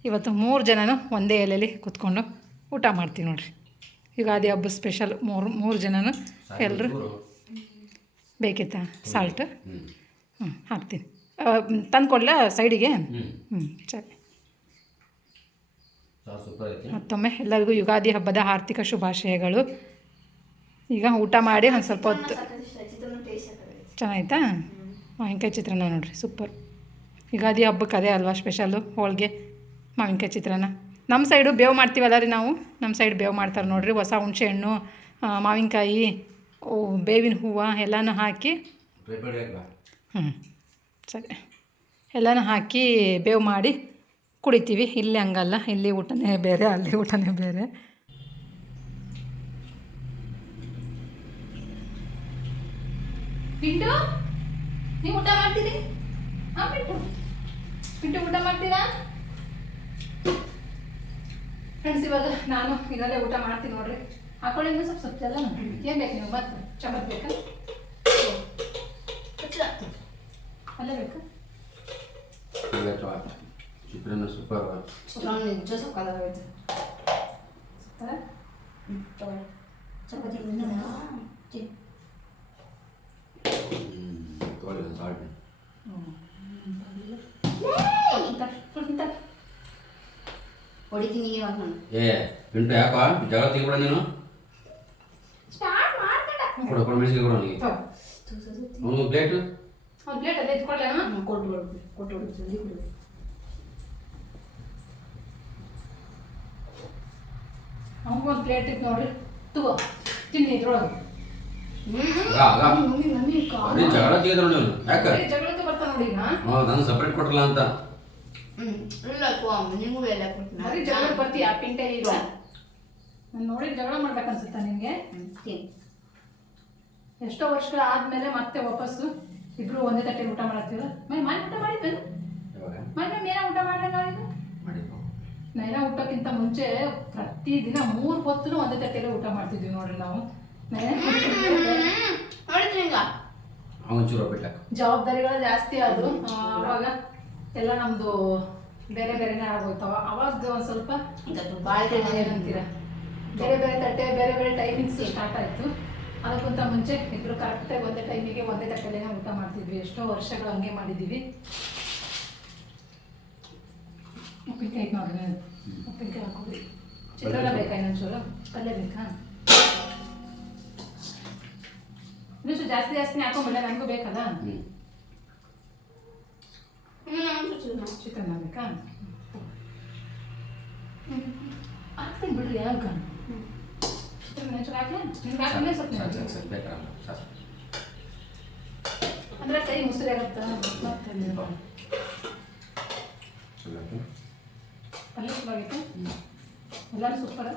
ಇವತ್ತು 3 ಜನನೂ ಒಂದೇ ಎಲೆಯಲ್ಲಿ ಕೂತ್ಕೊಂಡು ಊಟ ಮಾಡ್ತೀವಿ ನೋಡಿರಿ. ಯುಗಾದಿ ಹಬ್ಬ ಸ್ಪೆಷಲ್ 3 ಜನನೂ ಎಲ್ಲರೂ ಬೇಕಿತ್ತಾ ಸಾಲ್ಟ್? ಹಾಕ್ತೀನಿ, ತಂದು ಕೊಡಲ ಸೈಡಿಗೆ? ಸರಿ. ಮತ್ತೊಮ್ಮೆ ಎಲ್ಲರಿಗೂ ಯುಗಾದಿ ಹಬ್ಬದ ಆರ್ಥಿಕ ಶುಭಾಶಯಗಳು. ಈಗ ಊಟ ಮಾಡಿ ಒಂದು ಸ್ವಲ್ಪ ಹೊತ್ತು ಚೆನ್ನಾಯ್ತಾ? ಮಾವಿನಕಾಯಿ ಚಿತ್ರಾನ್ನ ನೋಡಿರಿ, ಸೂಪರ್. ಯುಗಾದಿ ಹಬ್ಬಕ್ಕೆ ಅದೇ ಅಲ್ವಾ ಸ್ಪೆಷಲ್ಲು, ಹೋಳಿಗೆ ಮಾವಿನಕಾಯಿ ಚಿತ್ರಾನ್ನ. ನಮ್ಮ ಸೈಡು ಬೇವು ಮಾಡ್ತೀವಲ್ಲ ರೀ ನಾವು, ನಮ್ಮ ಸೈಡ್ ಬೇವು ಮಾಡ್ತಾರೆ ನೋಡಿರಿ. ಹೊಸ ಹುಣಸೆ ಹಣ್ಣು, ಮಾವಿನಕಾಯಿ, ಬೇವಿನ ಹೂವು ಎಲ್ಲನೂ ಹಾಕಿ, ಸರಿ, ಎಲ್ಲನೂ ಹಾಕಿ ಬೇವು ಮಾಡಿ ಕುಡಿತೀವಿ. ಇಲ್ಲಿ ಹಂಗಲ್ಲ, ಇಲ್ಲಿ ಊಟನೇ ಬೇರೆ, ಅಲ್ಲಿ ಊಟನೇ ಬೇರೆ. ಪಿಂಟು, ನೀವು ಊಟ ಮಾಡ್ತೀರಿ? ಹಾಂ ಪಿಂಟು ಊಟ ಮಾಡ್ತೀರಾ? ಫ್ರೆಂಡ್ಸ್, ಇವಾಗ ನಾನು ಇದರಲ್ಲೇ ಊಟ ಮಾಡ್ತೀನಿ ನೋಡ್ರಿ. ಹಾಕೊಳ್ಳಿ ಇನ್ನೂ ಸ್ವಲ್ಪ ಎಲ್ಲ ಏನು ಬೇಕು ನೀವು? ಮತ್ತೆ ಚಮಚ ಬೇಕಾ? ಅಲ್ಲೇ ಬೇಕಾ? ಚಿತ್ರಾನ್ನ ಸೂಪರ್. ನಿಜ ಸಕ್ಕತ್ತಾಗೈತೆ. ಚಪಾತಿ ಸಾಲ್ಟ್ ಹೊಡಿತೀನಿ ಇವಾಗ ನಾನು. ಪಿಂಟು ಯಾಕೋ ಜಗಳ ತೆಗಿಬಿಡ ನೀನು? ಕೊಡು ಮೆಣಸಿಗೆ ಕೊಡು ಅವನಿಗೆ ಒಂದು ಪ್ಲೇಟ್. ಒಂದು ಪ್ಲೇಟ್ ಅದೇ ಇಟ್ಕೊಳ್ಳೋಣ, ಕೊಟ್ಟು ಜಲ್ದಿ ಕೊಡು. ಅವ್ನಿಗೊಂದು ಪ್ಲೇಟ್ ಇತ್ತು ನೋಡ್ರಿ, ತಗೋ ತಿನ್ನಿ ಇದ್ರೊಳಗೆ. ಜಗಳ ತೆಗೆದ್ರು ನೀವು ಯಾಕೆ? ಜಗಳಕ್ಕೆ ಬರ್ತಾ ನೋಡಿ ಈಗ. ನಾನು ಸಪ್ರೇಟ್ ಕೊಟ್ಟಲ್ಲ ಅಂತ. ಇಲ್ಲ ನಿಮಗೂ ಎಲ್ಲ ಕೊಡ್ತೀನಿ. ಬರೀ ಜಗಳ ಬರ್ತೀಯ ಪಿಂಟೆ ಈಗ? ನಾನು ನೋಡಿ ಜಗಳ ಮಾಡ್ಬೇಕನ್ಸುತ್ತಾ ನಿಮಗೆ? ಎಷ್ಟೋ ವರ್ಷಗಳ ಆದ್ಮೇಲೆ ಮತ್ತೆ ವಾಪಸ್ಸು ಇಬ್ರು ಒಂದೇ ತಟ್ಟೆ ಊಟ ಮಾಡತ್ತೀವ. ಮನೆ ಊಟ ಮಾಡಿದ್ದೇನು? ಮನೆ ಮೇನ ಊಟ ಮಾಡಿದ್ರೆ ನೈನ ಊಟಕ್ಕಿಂತ ಮುಂಚೆ ಪ್ರತಿದಿನ 3 ಹೊತ್ತು ಒಂದೇ ತಟ್ಟೆಲ್ಲ ಊಟ ಮಾಡ್ತಿದ್ವಿ ನೋಡ್ರಿ ನಾವು. ಜವಾಬ್ದಾರಿಗಳು ಜಾಸ್ತಿ ಆದ್ರು, ಅವಾಗ ಎಲ್ಲ ನಮ್ದು ಬೇರೆ ಬೇರೆನೇ ಆಗೋಯ್ತವ. ಅವಾಗ ಒಂದು ಸ್ವಲ್ಪ ಏನಂತೀರ, ಬೇರೆ ಬೇರೆ ತಟ್ಟೆ ಬೇರೆ ಬೇರೆ ಟೈಮಿಂಗ್ಸ್ ಸ್ಟಾರ್ಟ್ ಆಯಿತು. ಅದಕ್ಕಿಂತ ಮುಂಚೆ ಇಬ್ಬರು ಕರೆಕ್ಟಾಗಿ ಒಂದೇ ಟೈಮಿಗೆ ಒಂದೇ ತಟ್ಟೆಲೇನೆ ಊಟ ಮಾಡ್ತಿದ್ವಿ. ಎಷ್ಟೋ ವರ್ಷಗಳು ಹಂಗೆ ಮಾಡಿದ್ದೀವಿ. ಉಪ್ಪಿನಕಾಯಿ ಐತೆ ನೋಡ್ರಿ, ಉಪ್ಪಿನಕಾಯಿ ಹಾಕೋದ್ರಿ. ಚಿತ್ರಾನ್ನ ಬೇಕಾ? ಇನ್ನೊಂಚೂರು ಪಲ್ಯ ಬೇಕಾ? ಇನ್ನಷ್ಟು ಜಾಸ್ತಿ ಹಾಕೊಂಡ್ಬಿಡ, ನನಗೂ ಬೇಕಲ್ಲ. ಚಿತ್ರಾನ್ನ ಬೇಕಾ? ಹಾಕ್ತೀನಿ ಬಿಡ್ರಿ. ಯಾವಾಗ ಚಿತ್ರಾನ್ನ ಚೂರು ಹಾಕ್ಲಾ? ನಿಮ್ಗೆ ಹಾಕಿದ್ರೆ ಸ್ವಲ್ಪ ಅಂದ್ರೆ ಕೈ ಮುಸುರೆ ಆಗುತ್ತಾ? ಪಲ್ಯ ಚೆನ್ನಾಗಿತ್ತು, ಎಲ್ಲರೂ ಸೂಪರ್.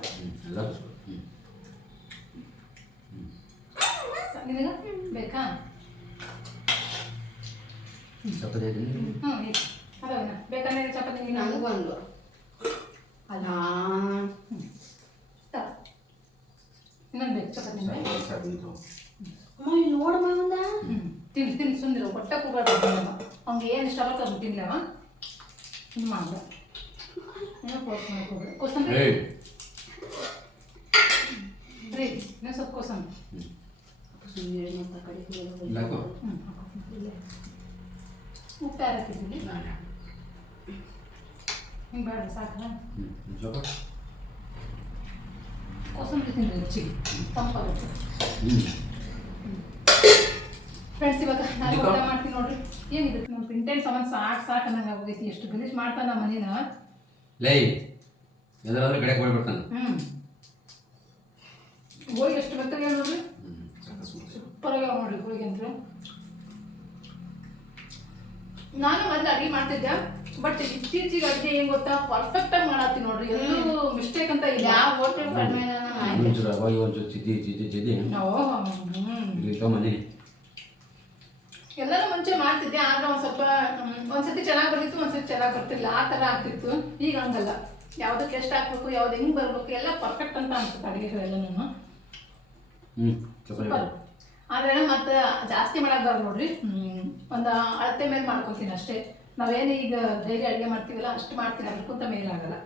ನಿನಗ ಬೇಕಾ? ಚಪಾತಿ ಅದವನ ಬೇಕಂದ್ರೆ ಚಪಾತಿ ನನಗೂ ಒಂದು ಅಲ್ಲ ಇನ್ನೊಂದು ಬೇಕು ಚಪಾತಿ. ನೋಡಮ್ಮ ಒಂದ ತಿನ್ನಿ ಸುಂದಿರು ಹೊಟ್ಟೆ ಕೂಗಾಡ್ಬೇಕು. ಅವ್ನಿಗೆ ಏನು ಇಷ್ಟ ಆಗುತ್ತೆ ಅದನ್ನು ತಿನ್ಲವ. ಇನ್ನು ಮಾಡ್ದ ಏನೋ ಕೋಸ್ಕೊಂಡು ಹೋಗ್ಬೇಡ. ಕೋಸಂಬರಿ ರೀ, ಇನ್ನೂ ಸ್ವಲ್ಪ ಕೋಸಂಬರಿ. ಉಪ್ಪು ಯಾರು ಹಾಕಿದ್ದೀನಿ? ಹಿಂಗೆ ಬೇಡ ಸಾಕಲ್ಲ. ಕೋಸಂಬರಿ ತಿಂದ್ರೆ ರುಚಿಗೆ ತಂಪಾಗುತ್ತೆ. ಫ್ರೆಂಡ್ಸ್, ಇವಾಗ ನಾನು ಊಟ ಮಾಡ್ತೀನಿ ನೋಡ್ರಿ. ಏನಿದೆ ನಮ್ಮ ಪಿಂಟೇನ್ ಸಾಮಾನು ಸಾಕು ಅನ್ನಂಗೆ ಆಗೋಗೈತಿ. ಎಷ್ಟು ಗಲೀಜು ಮಾಡ್ತಾನೆ ನಮ್ಮ ಮನೇನ. ಲೈ ಎದುರಾದ್ರೆ ಕಡೆ ಹೋಗ್ಬಿಡ್ತಾನೆ. ಹೋಗಿ ಎಷ್ಟು ಮೆತ್ತಗೆ ನೋಡ್ರಿ, ಸೂಪರಾಗಿ ನೋಡ್ರಿ ಹೋಳಿಗೆ ಅಂತ. ನಾನು ಮೊದಲು ಅಡುಗೆ ಮಾಡ್ತಿದ್ದೆ, ಬಟ್ ಇತ್ತೀಚೆಗೆ ಅಡುಗೆ ಏನು ಗೊತ್ತಾ, ಪರ್ಫೆಕ್ಟಾಗಿ ಮಾಡತ್ತೀನಿ ನೋಡ್ರಿ, ಎಲ್ಲೂ ಮಿಸ್ಟೇಕ್ ಅಂತ ಇಲ್ಲ. ಯಾವ ಹೋಟ್ಲ್ ಕಡಿಮೆ ಒಂಚೂರು ಚಿದ್ದಿ ಮನೆ ಎಲ್ಲರೂ ಮುಂಚೆ ಮಾಡ್ತಿದ್ದೆ, ಆದ್ರೆ ಒಂದು ಸ್ವಲ್ಪ ಒಂದ್ಸತಿ ಚೆನ್ನಾಗಿ ಬರ್ತಿತ್ತು, ಒಂದ್ಸತಿ ಚೆನ್ನಾಗಿ ಬರ್ತಿಲ್ಲ, ಆ ಥರ ಆಗ್ತಿತ್ತು. ಈಗ ಹಂಗಲ್ಲ, ಯಾವುದಕ್ಕೆ ಎಷ್ಟು ಹಾಕ್ಬೇಕು, ಯಾವ್ದು ಹೆಂಗೆ ಬರ್ಬೇಕು ಎಲ್ಲ ಪರ್ಫೆಕ್ಟ್ ಅಂತ ಅನ್ಸುತ್ತೆ ಅಡುಗೆಗಳೆಲ್ಲನೂ. ಸೂಪರ್. ಆದರೆ ಮತ್ತೆ ಜಾಸ್ತಿ ಮಾಡೋಕ್ಬಾರ್ದು ನೋಡ್ರಿ, ಒಂದು ಅಳತೆ ಮೇಲೆ ಮಾಡ್ಕೊತೀನಿ ಅಷ್ಟೇ. ನಾವೇನು ಈಗ ಡೈಲಿ ಅಡುಗೆ ಮಾಡ್ತೀವಲ್ಲ ಅಷ್ಟು ಮಾಡ್ತೀನಿ, ಅದಕ್ಕಿಂತ ಮೇಲೆ ಆಗಲ್ಲ.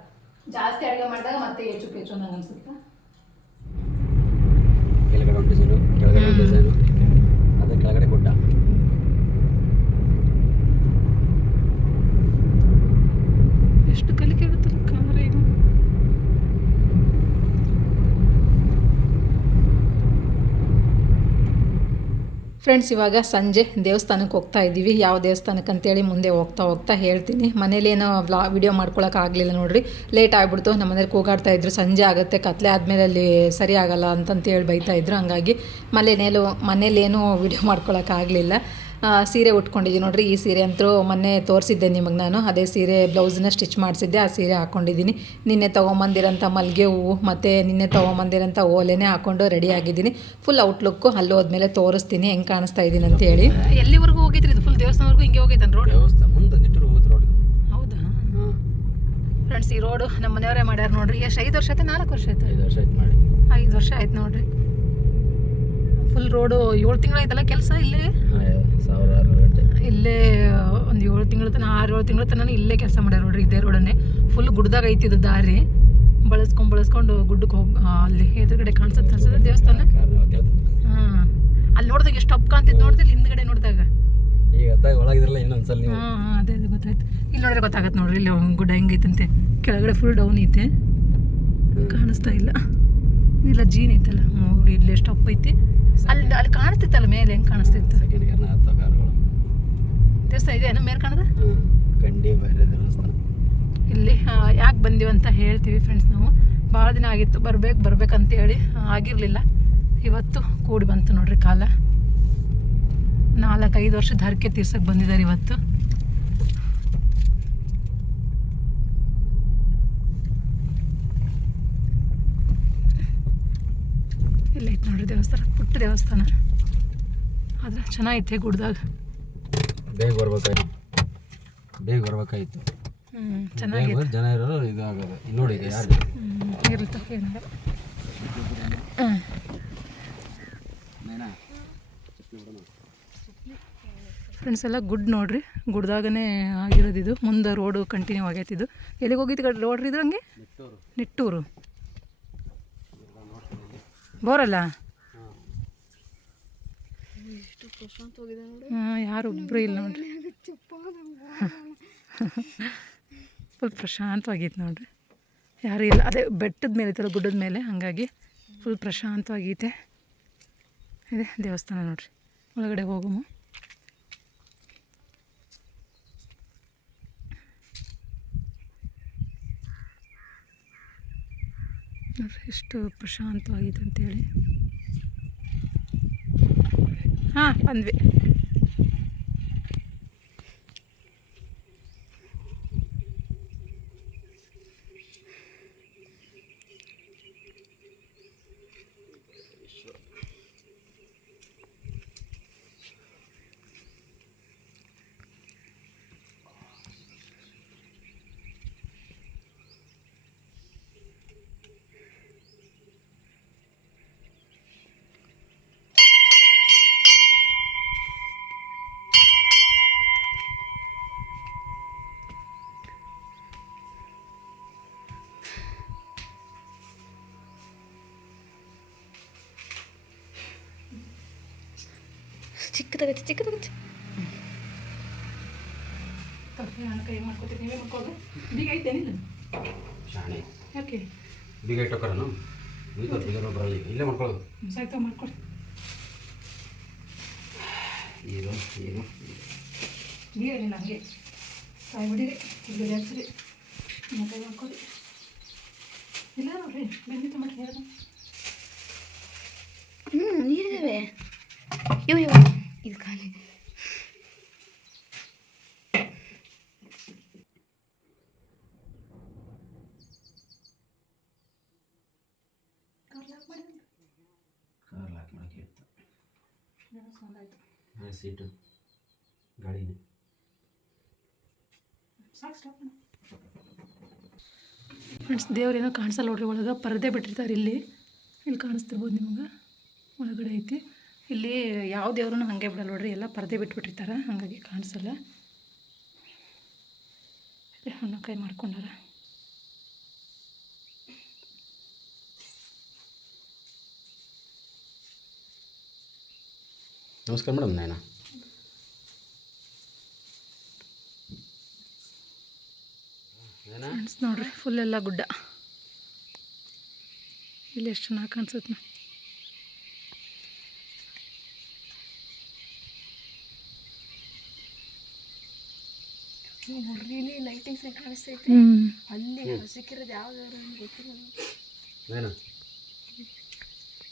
ಜಾಸ್ತಿ ಅಡುಗೆ ಮಾಡಿದಾಗ ಮತ್ತೆ ಹೆಚ್ಚು ಪೇಚು ನಂಗೆ ಅನ್ಸುತ್ತೆ. ಕೆಳಗಡೆ ಒಂದು ಡಿಸೈನು, ಕೆಳಗಡೆ ಒಂದು ಡಿಸೈನು, ಅದ್ರ ಕೆಳಗಡೆ ಗುಡ್ಡ. ಎಷ್ಟು ಕಲಿಕೆ ಇರುತ್ತಲ್ಲ ಕ್ಯಾಮರಾ. ಈಗ ಫ್ರೆಂಡ್ಸ್, ಇವಾಗ ಸಂಜೆ ದೇವಸ್ಥಾನಕ್ಕೆ ಹೋಗ್ತಾ ಇದ್ದೀವಿ. ಯಾವ ದೇವಸ್ಥಾನಕ್ಕೆ ಅಂತೇಳಿ ಮುಂದೆ ಹೋಗ್ತಾ ಹೇಳ್ತೀನಿ. ಮನೇಲೇನೋ ವಿಡಿಯೋ ಮಾಡ್ಕೊಳಕ್ಕಾಗಲಿಲ್ಲ ನೋಡ್ರಿ, ಲೇಟ್ ಆಗಿಬಿಡ್ತು. ನಮ್ಮ ಮನೇಲಿ ಕೂಗಾಡ್ತಾಯಿದ್ರು, ಸಂಜೆ ಆಗುತ್ತೆ, ಕತ್ಲೆ ಆದಮೇಲೆ ಅಲ್ಲಿ ಸರಿ ಆಗಲ್ಲ ಅಂತಂತೇಳಿ ಬೈತಾಯಿದ್ರು. ಹಂಗಾಗಿ ಮನೇಲೇನೂ ವಿಡಿಯೋ ಮಾಡ್ಕೊಳಕ್ಕಾಗಲಿಲ್ಲ. ಸೀರೆ ಉಟ್ಕೊಂಡಿದ್ದೀನಿ ನೋಡ್ರಿ. ಈ ಸೀರೆ ಅಂತೂ ಮೊನ್ನೆ ತೋರಿಸಿದ್ದೆ ನಿಮಗೆ ನಾನು. ಅದೇ ಸೀರೆ ಬ್ಲೌಸನ್ನ ಸ್ಟಿಚ್ ಮಾಡಿಸಿದ್ದೆ, ಆ ಸೀರೆ ಹಾಕ್ಕೊಂಡಿದ್ದೀನಿ. ನಿನ್ನೆ ತೊಗೊಂಬಂದಿರೋಂಥ ಮಲ್ಲಿಗೆ ಹೂವು ಮತ್ತು ನಿನ್ನೆ ತೊಗೊಂಬಂದಿರೋಂಥ ಓಲೆನೇ ಹಾಕ್ಕೊಂಡು ರೆಡಿ ಆಗಿದ್ದೀನಿ. ಫುಲ್ ಔಟ್ಲುಕ್ಕು ಅಲ್ಲಿ ಹೋದ್ಮೇಲೆ ತೋರಿಸ್ತೀನಿ ಹೆಂಗೆ ಕಾಣಿಸ್ತಾ ಇದ್ದೀನಿ ಅಂತೇಳಿ. ಎಲ್ಲಿವರೆಗೂ ಹೋಗಿದ್ರಿ ಇದು? ಫುಲ್ ದೇವಸ್ಥಾನವರೆಗೂ ಹಿಂಗೆ ಹೋಗಿದ್ದಾನೆ ರೋಡ್? ಮುಂದೆ ನಿಟ್ಟೂರು ಹೋಗುತ್ತೆ ರೋಡ್. ಹೌದಾ ಫ್ರೆಂಡ್ಸ್, ಈ ರೋಡು ನಮ್ಮ ಮನೆಯವರೇ ಮಾಡ್ಯಾರ ನೋಡ್ರಿ. ಎಷ್ಟು 5 ವರ್ಷ ಆಯ್ತು? 4 ವರ್ಷ ಆಯ್ತು? 5 ವರ್ಷ ಆಯ್ತು ಮಾಡಿ. 5 ವರ್ಷ ಆಯ್ತು ನೋಡ್ರಿ. ಫುಲ್ ರೋಡು 7 ತಿಂಗಳು ಆಯ್ತಲ್ಲ ಕೆಲಸ ಇಲ್ಲೇ. 1600 ಗಂಟೆ ಇಲ್ಲೇ ಒಂದು 7 ತಿಂಗಳ ತನಕ 6-7 ತಿಂಗಳ ತನಕ ಇಲ್ಲೇ ಕೆಲಸ ಮಾಡ್ಯಾರ ನೋಡ್ರಿ. ಇದೇ ರೋಡನ್ನೇ ಫುಲ್ ಗುಡ್ದಾಗ ಐತಿದ್ದು ದಾರಿ. ಬಳಸ್ಕೊಂಡು ಗುಡ್ಡಕ್ಕೆ ಹೋಗಿ ಅಲ್ಲಿ ಎದುರುಗಡೆ ಕಾಣಿಸುತ್ತೆ ದೇವಸ್ಥಾನ. ಹಾಂ, ಅಲ್ಲಿ ನೋಡಿದಾಗ ಎಷ್ಟು ಅಪ್ ಕಾಣ್ತಿದ್ದು ನೋಡ್ತಿಲ್ಲ, ಹಿಂದ್ಗಡೆ ನೋಡಿದಾಗ. ಈಗ ಒಳಗಿದ್ರಲ್ಲ ಇನ್ನೊಂದ್ಸಲ ನೀವು. ಹಾಂ ಅದೇ ಗೊತ್ತಾಯ್ತು. ಇಲ್ಲಿ ನೋಡಿದ್ರೆ ಗೊತ್ತಾಗತ್ತೆ ನೋಡ್ರಿ, ಇಲ್ಲಿ ಗುಡ್ಡ ಹೆಂಗೈತಂತೆ. ಕೆಳಗಡೆ ಫುಲ್ ಡೌನ್ ಐತೆ, ಕಾಣಿಸ್ತಾ ಇಲ್ಲ. ಇಲ್ಲ ಜೀನ್ ಐತಲ್ಲ ನೋಡಿ, ಇಲ್ಲಿ ಎಷ್ಟು ಅಪ್ ಐತಿ. ಅಲ್ಲಿ ಕಾಣಿಸ್ತಿತ್ತಲ್ಲ ಮೇಲೆ, ಹೆಂಗೆ ಕಾಣಿಸ್ತಿತ್ತು ದೇವಸ್ಥಾನ ಇದೆ ಏನೋ ಮೇಲೆ ಕಾಣದ. ಇಲ್ಲಿ ಯಾಕೆ ಬಂದೀವಂತ ಹೇಳ್ತೀವಿ ಫ್ರೆಂಡ್ಸ್. ನಾವು ಭಾಳ ದಿನ ಆಗಿತ್ತು ಬರ್ಬೇಕಂತೇಳಿ ಆಗಿರಲಿಲ್ಲ. ಇವತ್ತು ಕೂಡಿ ಬಂತು ನೋಡ್ರಿ ಕಾಲ. 4-5 ವರ್ಷದ ಹರಕೆ ತೀರ್ಸಕ್ಕೆ ಬಂದಿದ್ದಾರೆ ಇವತ್ತು. ಇಲ್ಲೈತೆ ನೋಡ್ರಿ ದೇವಸ್ಥಾನ, ಪುಟ್ಟ ದೇವಸ್ಥಾನ ಆದ್ರೆ ಚೆನ್ನಾಗೈತೆ ಗುಡ್ದಾಗ. ಬೇಗ ಬರ್ಬೇಕಾಯ್ತು. ಚೆನ್ನಾಗಿದೆ. ಜನ ಇರೋರು ಇದು ಆಗೋದು ನೋಡಿ. ಈಗ ಯಾರು ಇರುತ್ತೆ ಏನಾಗ. ಫ್ರೆಂಡ್ಸ್ ಎಲ್ಲ ಗುಡ್ ನೋಡ್ರಿ, ಗುಡ್ದಾಗನೇ ಆಗಿರೋದು ಇದು. ಮುಂದೆ ರೋಡು ಕಂಟಿನ್ಯೂ ಆಗೈತಿದ್ದು. ಎಲ್ಲಿಗೆ ಹೋಗಿದ್ದು ರೋಡ್ರಿ ಇದು? ಹಂಗೆ ನಿಟ್ಟೂರು ಬೋರಲ್ಲ. ಯಾರೊಬ್ಬರು ಇಲ್ಲ ನೋಡ್ರಿ, ಫುಲ್ ಪ್ರಶಾಂತವಾಗೈತೆ ನೋಡ್ರಿ, ಯಾರು ಇಲ್ಲ. ಅದೇ ಬೆಟ್ಟದ ಮೇಲೆ ಐತಲ್ಲ, ಗುಡ್ಡದ ಮೇಲೆ, ಹಾಗಾಗಿ ಫುಲ್ ಪ್ರಶಾಂತವಾಗೈತೆ. ಇದೆ ದೇವಸ್ಥಾನ ನೋಡ್ರಿ. ಒಳಗಡೆ ಹೋಗಮ್ಮ. ನೋಡ್ರಿ ಎಷ್ಟು ಪ್ರಶಾಂತವಾಗಿದೆ ಅಂತೇಳಿ. ಹಾಂ ಬಂದ್ವಿ. ಚಿಕ್ಕದಾಗತ್ತೆ. ನಾನು ಕೈ ಮಾಡ್ಕೊತೀನಿ, ನೀವೇ ಮಾಡ್ಕೊಳ್ಳಿ. ಬೀಗ ಐತೇನಿಲ್ಲ? ಶಾಣೆ ಯಾಕೆ ಬೀಗ ಇಟ್ಟೋಕರನು ಬೀಗ ಬರಲ್ಲ. ಇಲ್ಲೇ ಮಾಡ್ಕೊಳ್ಳೋದು. ಸಾಯ್ತಾ ಮಾಡ್ಕೊಳ್ಳಿ. ಏನು ನೀರೇನಿಲ್ಲ, ಹಂಗೆ ಕಾಯಿ ಬಿಡಿರಿ, ಹಚ್ಚಿರಿ. ಕೈ ಮಾಡ್ಕೊಡಿ. ಇಲ್ಲ ನೋಡ್ರಿ ಬೆಂದಿ ತುಂಬ ನೀರು. ನೀರಿದ್ದಾವೆ. ಇವು ಇದು ಖಾಲಿ. ಕಾರ್ ಲಾಕ್ ಮಾಡೋಕ್ಕೆ ಇತ್ತು. ಸೌಂಡ್ ಆಯಿತು. ಹಾಂ ಸೀಟು ಗಾಡಿನೇ ಸಾಕು ಸ್ಟಾಪ್ ಮಾಡಿ. ಫ್ರೆಂಡ್ಸ್ ದೇವ್ರೇನೋ ಕಾಣಿಸಲ್ಲ ನೋಡ್ರಿ, ಒಳಗೆ ಪರದೆ ಬಿಟ್ಟಿರ್ತಾರೆ. ಇಲ್ಲಿ ಕಾಣಿಸ್ತಿರ್ಬೋದು ನಿಮ್ಗೆ, ಒಳಗಡೆ ಐತಿ. ಇಲ್ಲಿ ಯಾವ ದೇವ್ರೂ ಹಾಗೆ ಬಿಡಲ್ಲ ನೋಡ್ರಿ, ಎಲ್ಲ ಪರದೆ ಬಿಟ್ಬಿಟ್ಟಿರ್ತಾರೆ, ಹಾಗಾಗಿ ಕಾಣಿಸಲ್ಲ. ಹಣ್ಣು ಕೈ ಮಾಡ್ಕೊಂಡಾರ. ನಮಸ್ಕಾರ ಮೇಡಮ್. ನಾಯನ ಫ್ರೆಂಡ್ಸ್ ನೋಡ್ರಿ ಫುಲ್ ಎಲ್ಲ ಗುಡ್ಡ. ಇಲ್ಲಿ ಎಷ್ಟು ಚೆನ್ನಾಗಿ ಕಾಣಿಸುತ್ತೆ. ಇಲ್ಲಿ ಲೈಟಿಂಗ್ಸ್ ಕಾಣಿಸ್ತೈತೆ. ಅಲ್ಲಿ ಹಸಿಕಿರೋದು ಯಾವ್ದಾದ್ರು ಗೊತ್ತಿಲ್ಲ. ಏನು